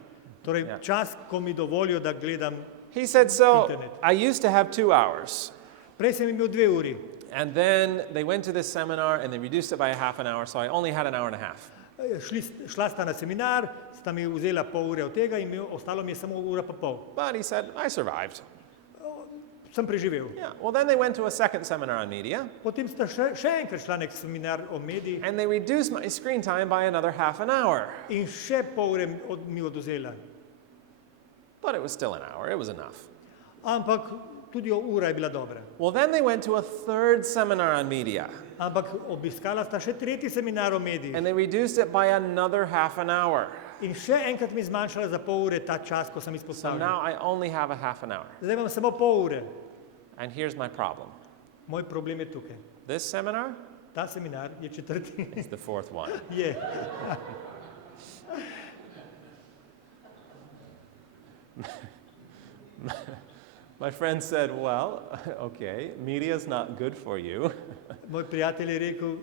Torej, Ja. čas, ko mi dovolijo, da gledam. He said, so Internet. I used to have 2 hours. Prej sem imel 2 uri. And then they went to this seminar and they reduced it by a half an hour, so I only had an hour and a half. Šla sta na seminar, sta mi vzela pol ure od tega in ostalo mi je samo ura pa pol. But he said, I survived. Sem preživel. Yeah, well, then they went to a second seminar on media Potem sta še enkrat šla nek seminar o medijih and they reduced my screen time by another half an hour. in še pol ure mi oduzela. But it was still an hour, it was enough. Ampak tudi ura je bila dobra. Well, then they went to a third seminar on media Ampak obiskala sta še tretji seminar o medijih. and they reduced it by another half an hour. In še enkrat mi zmanjšala za pol ure ta čas, ko sem So izpostavljen. now I only have a half an hour. Zdaj imam samo pol ure. And here's my problem. Moj problem je tukaj. This seminar Ta seminar je četrti. is the fourth one. Je. My friend said, well, okay, media's not good for you. Moj prijatelj je rekel,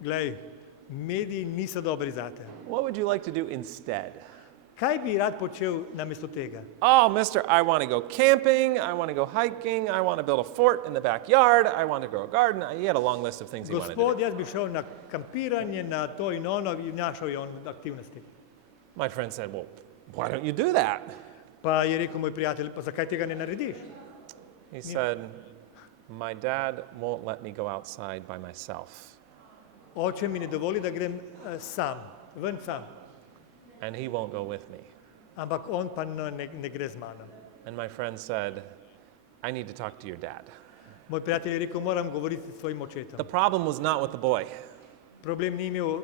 glej, mediji niso dobri zate. What would you like to do instead? Kaj bi rad počel namesto tega? Oh, mister, I want to go camping, I want to go hiking, I want to build a fort in the backyard, I want to grow a garden. He had a long list of things he wanted to Gospod, do. jaz bi šel na kampiranje, na to in ono, in našel je on aktivnosti. My friend said, well, why don't you do that? Pa je rekel moj prijatelj, pa zakaj tega ne narediš? He said, my dad won't let me go outside by myself, Oče mi ne dovoli, da grem sam, ven sam. and he won't go with me. Ampak on pa ne gre z mano. And my friend said, I need to talk to your dad. Moj prijatelj je rekel, moram govoriti s svojim očetom. The problem was not with the boy. Problem ni imel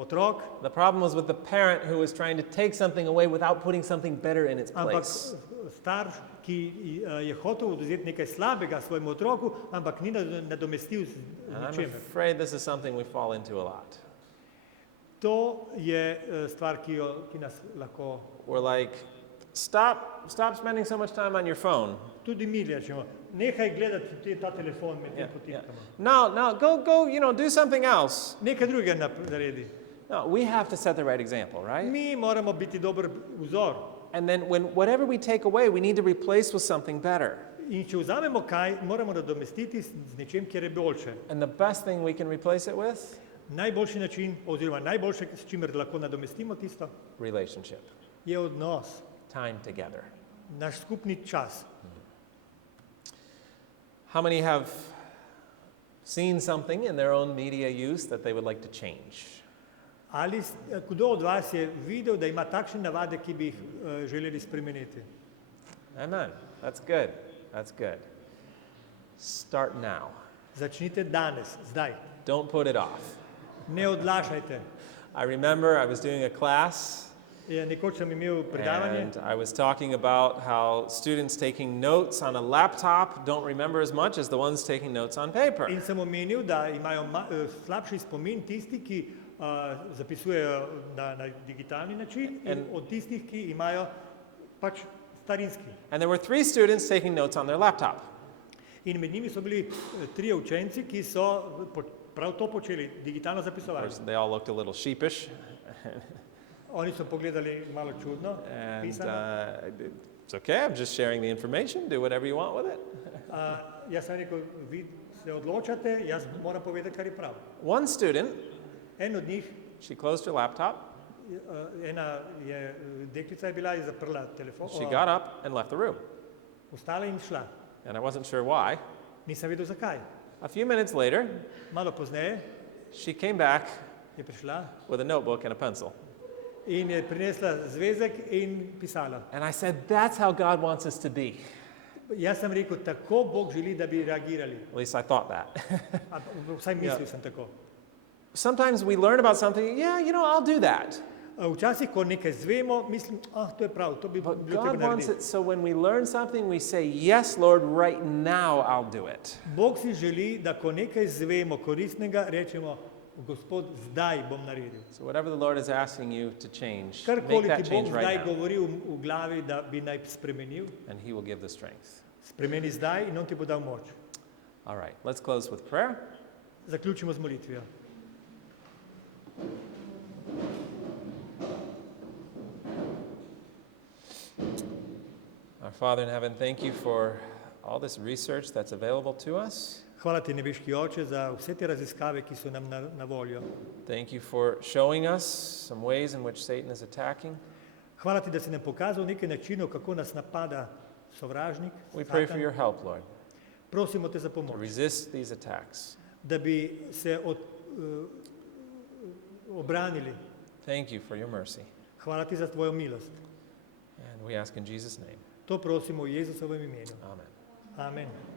otrok, The problem was with the parent who was trying to take something away without putting something better in its ampak place. starš, ki je hotel odvzeti nekaj slabega svojemu otroku, ampak ni nadomestil z And I'm ničemer. afraid this is something we fall into a lot. To je stvar, ki nas lahko, We're like, stop spending so much time on your phone. tudi mi rečemo, nehaj gledati ta telefon med tem, ko Yeah. tipkamo. No, go, do something else. Nekaj drugega naredi. No, we have to set the right example, right? Mi moramo biti dober vzor. And then whatever we take away, we need to replace with something better. In če vzamemo kaj, moramo nadomestiti z nečem, kjer je boljše. And the best thing we can replace it with? Najboljši način, oziroma najboljše, s čimer lahko nadomestimo tisto, Relationship, je odnos, time together. naš skupni čas. How many have seen something in their own media use that they would like to change? Ali kdo od vas je videl, da ima takšne navade, ki bi jih želeli spremeniti? Amen. That's good. That's good. Start now. Začnite danes, zdaj. Don't put it off. Ne odlašajte. I remember I was doing a class Nekoč sem imel predavanje and I was talking about how students taking notes on a laptop don't remember as much as the ones taking notes on paper. in sem omenil, da imajo slabši spomin tisti, ki zapisujejo na digitalni način in od tistih, ki imajo pač starinski. And there were 3 students taking notes on their laptop. In med njimi so bili 3 učenci, ki so prav to počeli, digitalno Of zapisovali. course, they all looked a little sheepish, Oni so pogledali malo čudno, and pisano. it's okay. I'm just sharing the information. Do whatever you want with it. Jaz sem rekel, vi se odločate, jaz moram povedati, kar je prav. One student, En od njih, she closed her laptop. deklica je bila in zaprla telefon, She got up and left the room, vstala in šla. and I wasn't sure why. Nisem vedel, zakaj. A few minutes later, Malo pozneje she came back je prišla with a notebook and a pencil. in je prinesla zvezek in pisala. And I said, that's how God wants us to be. Jaz sem rekel, tako Bog želi, da bi reagirali. At least I thought that. Vsaj mislil sem tako. Sometimes we learn about something, yeah, I'll do that. Včasih, ko nekaj zvemo, mislim, to je prav, to bi bilo But treba God wants narediti. it so when we learn something, we say, yes, Lord, right now I'll do it. Bog si želi, da ko nekaj zvemo koristnega, rečemo, Gospod, zdaj bom naredil. So whatever the Lord is asking you to change, make Karkoli that ti Bog change zdaj right now, govori v glavi, da bi naj spremenil, and He will give the strength. spremeni zdaj in on ti bo dal moč. All right, let's close with prayer. Zaključimo z molitvijo. Our Father in heaven, thank you for all this research that's available to us. Hvala ti, nebeški Oče, za vse te raziskave, ki so nam na voljo. Thank you for showing us some ways in which Satan is attacking. Hvala ti, da si nam pokazal nekaj načinov, kako nas napada sovražnik, We pray for Satan. your help, Lord, Prosimo te za to pomoč, resist these attacks. da bi se obranili. Thank you for your mercy. Hvala ti za tvojo milost. And we ask in Jesus' name. To prosimo v Jezusovem imenu. Amen. Amen.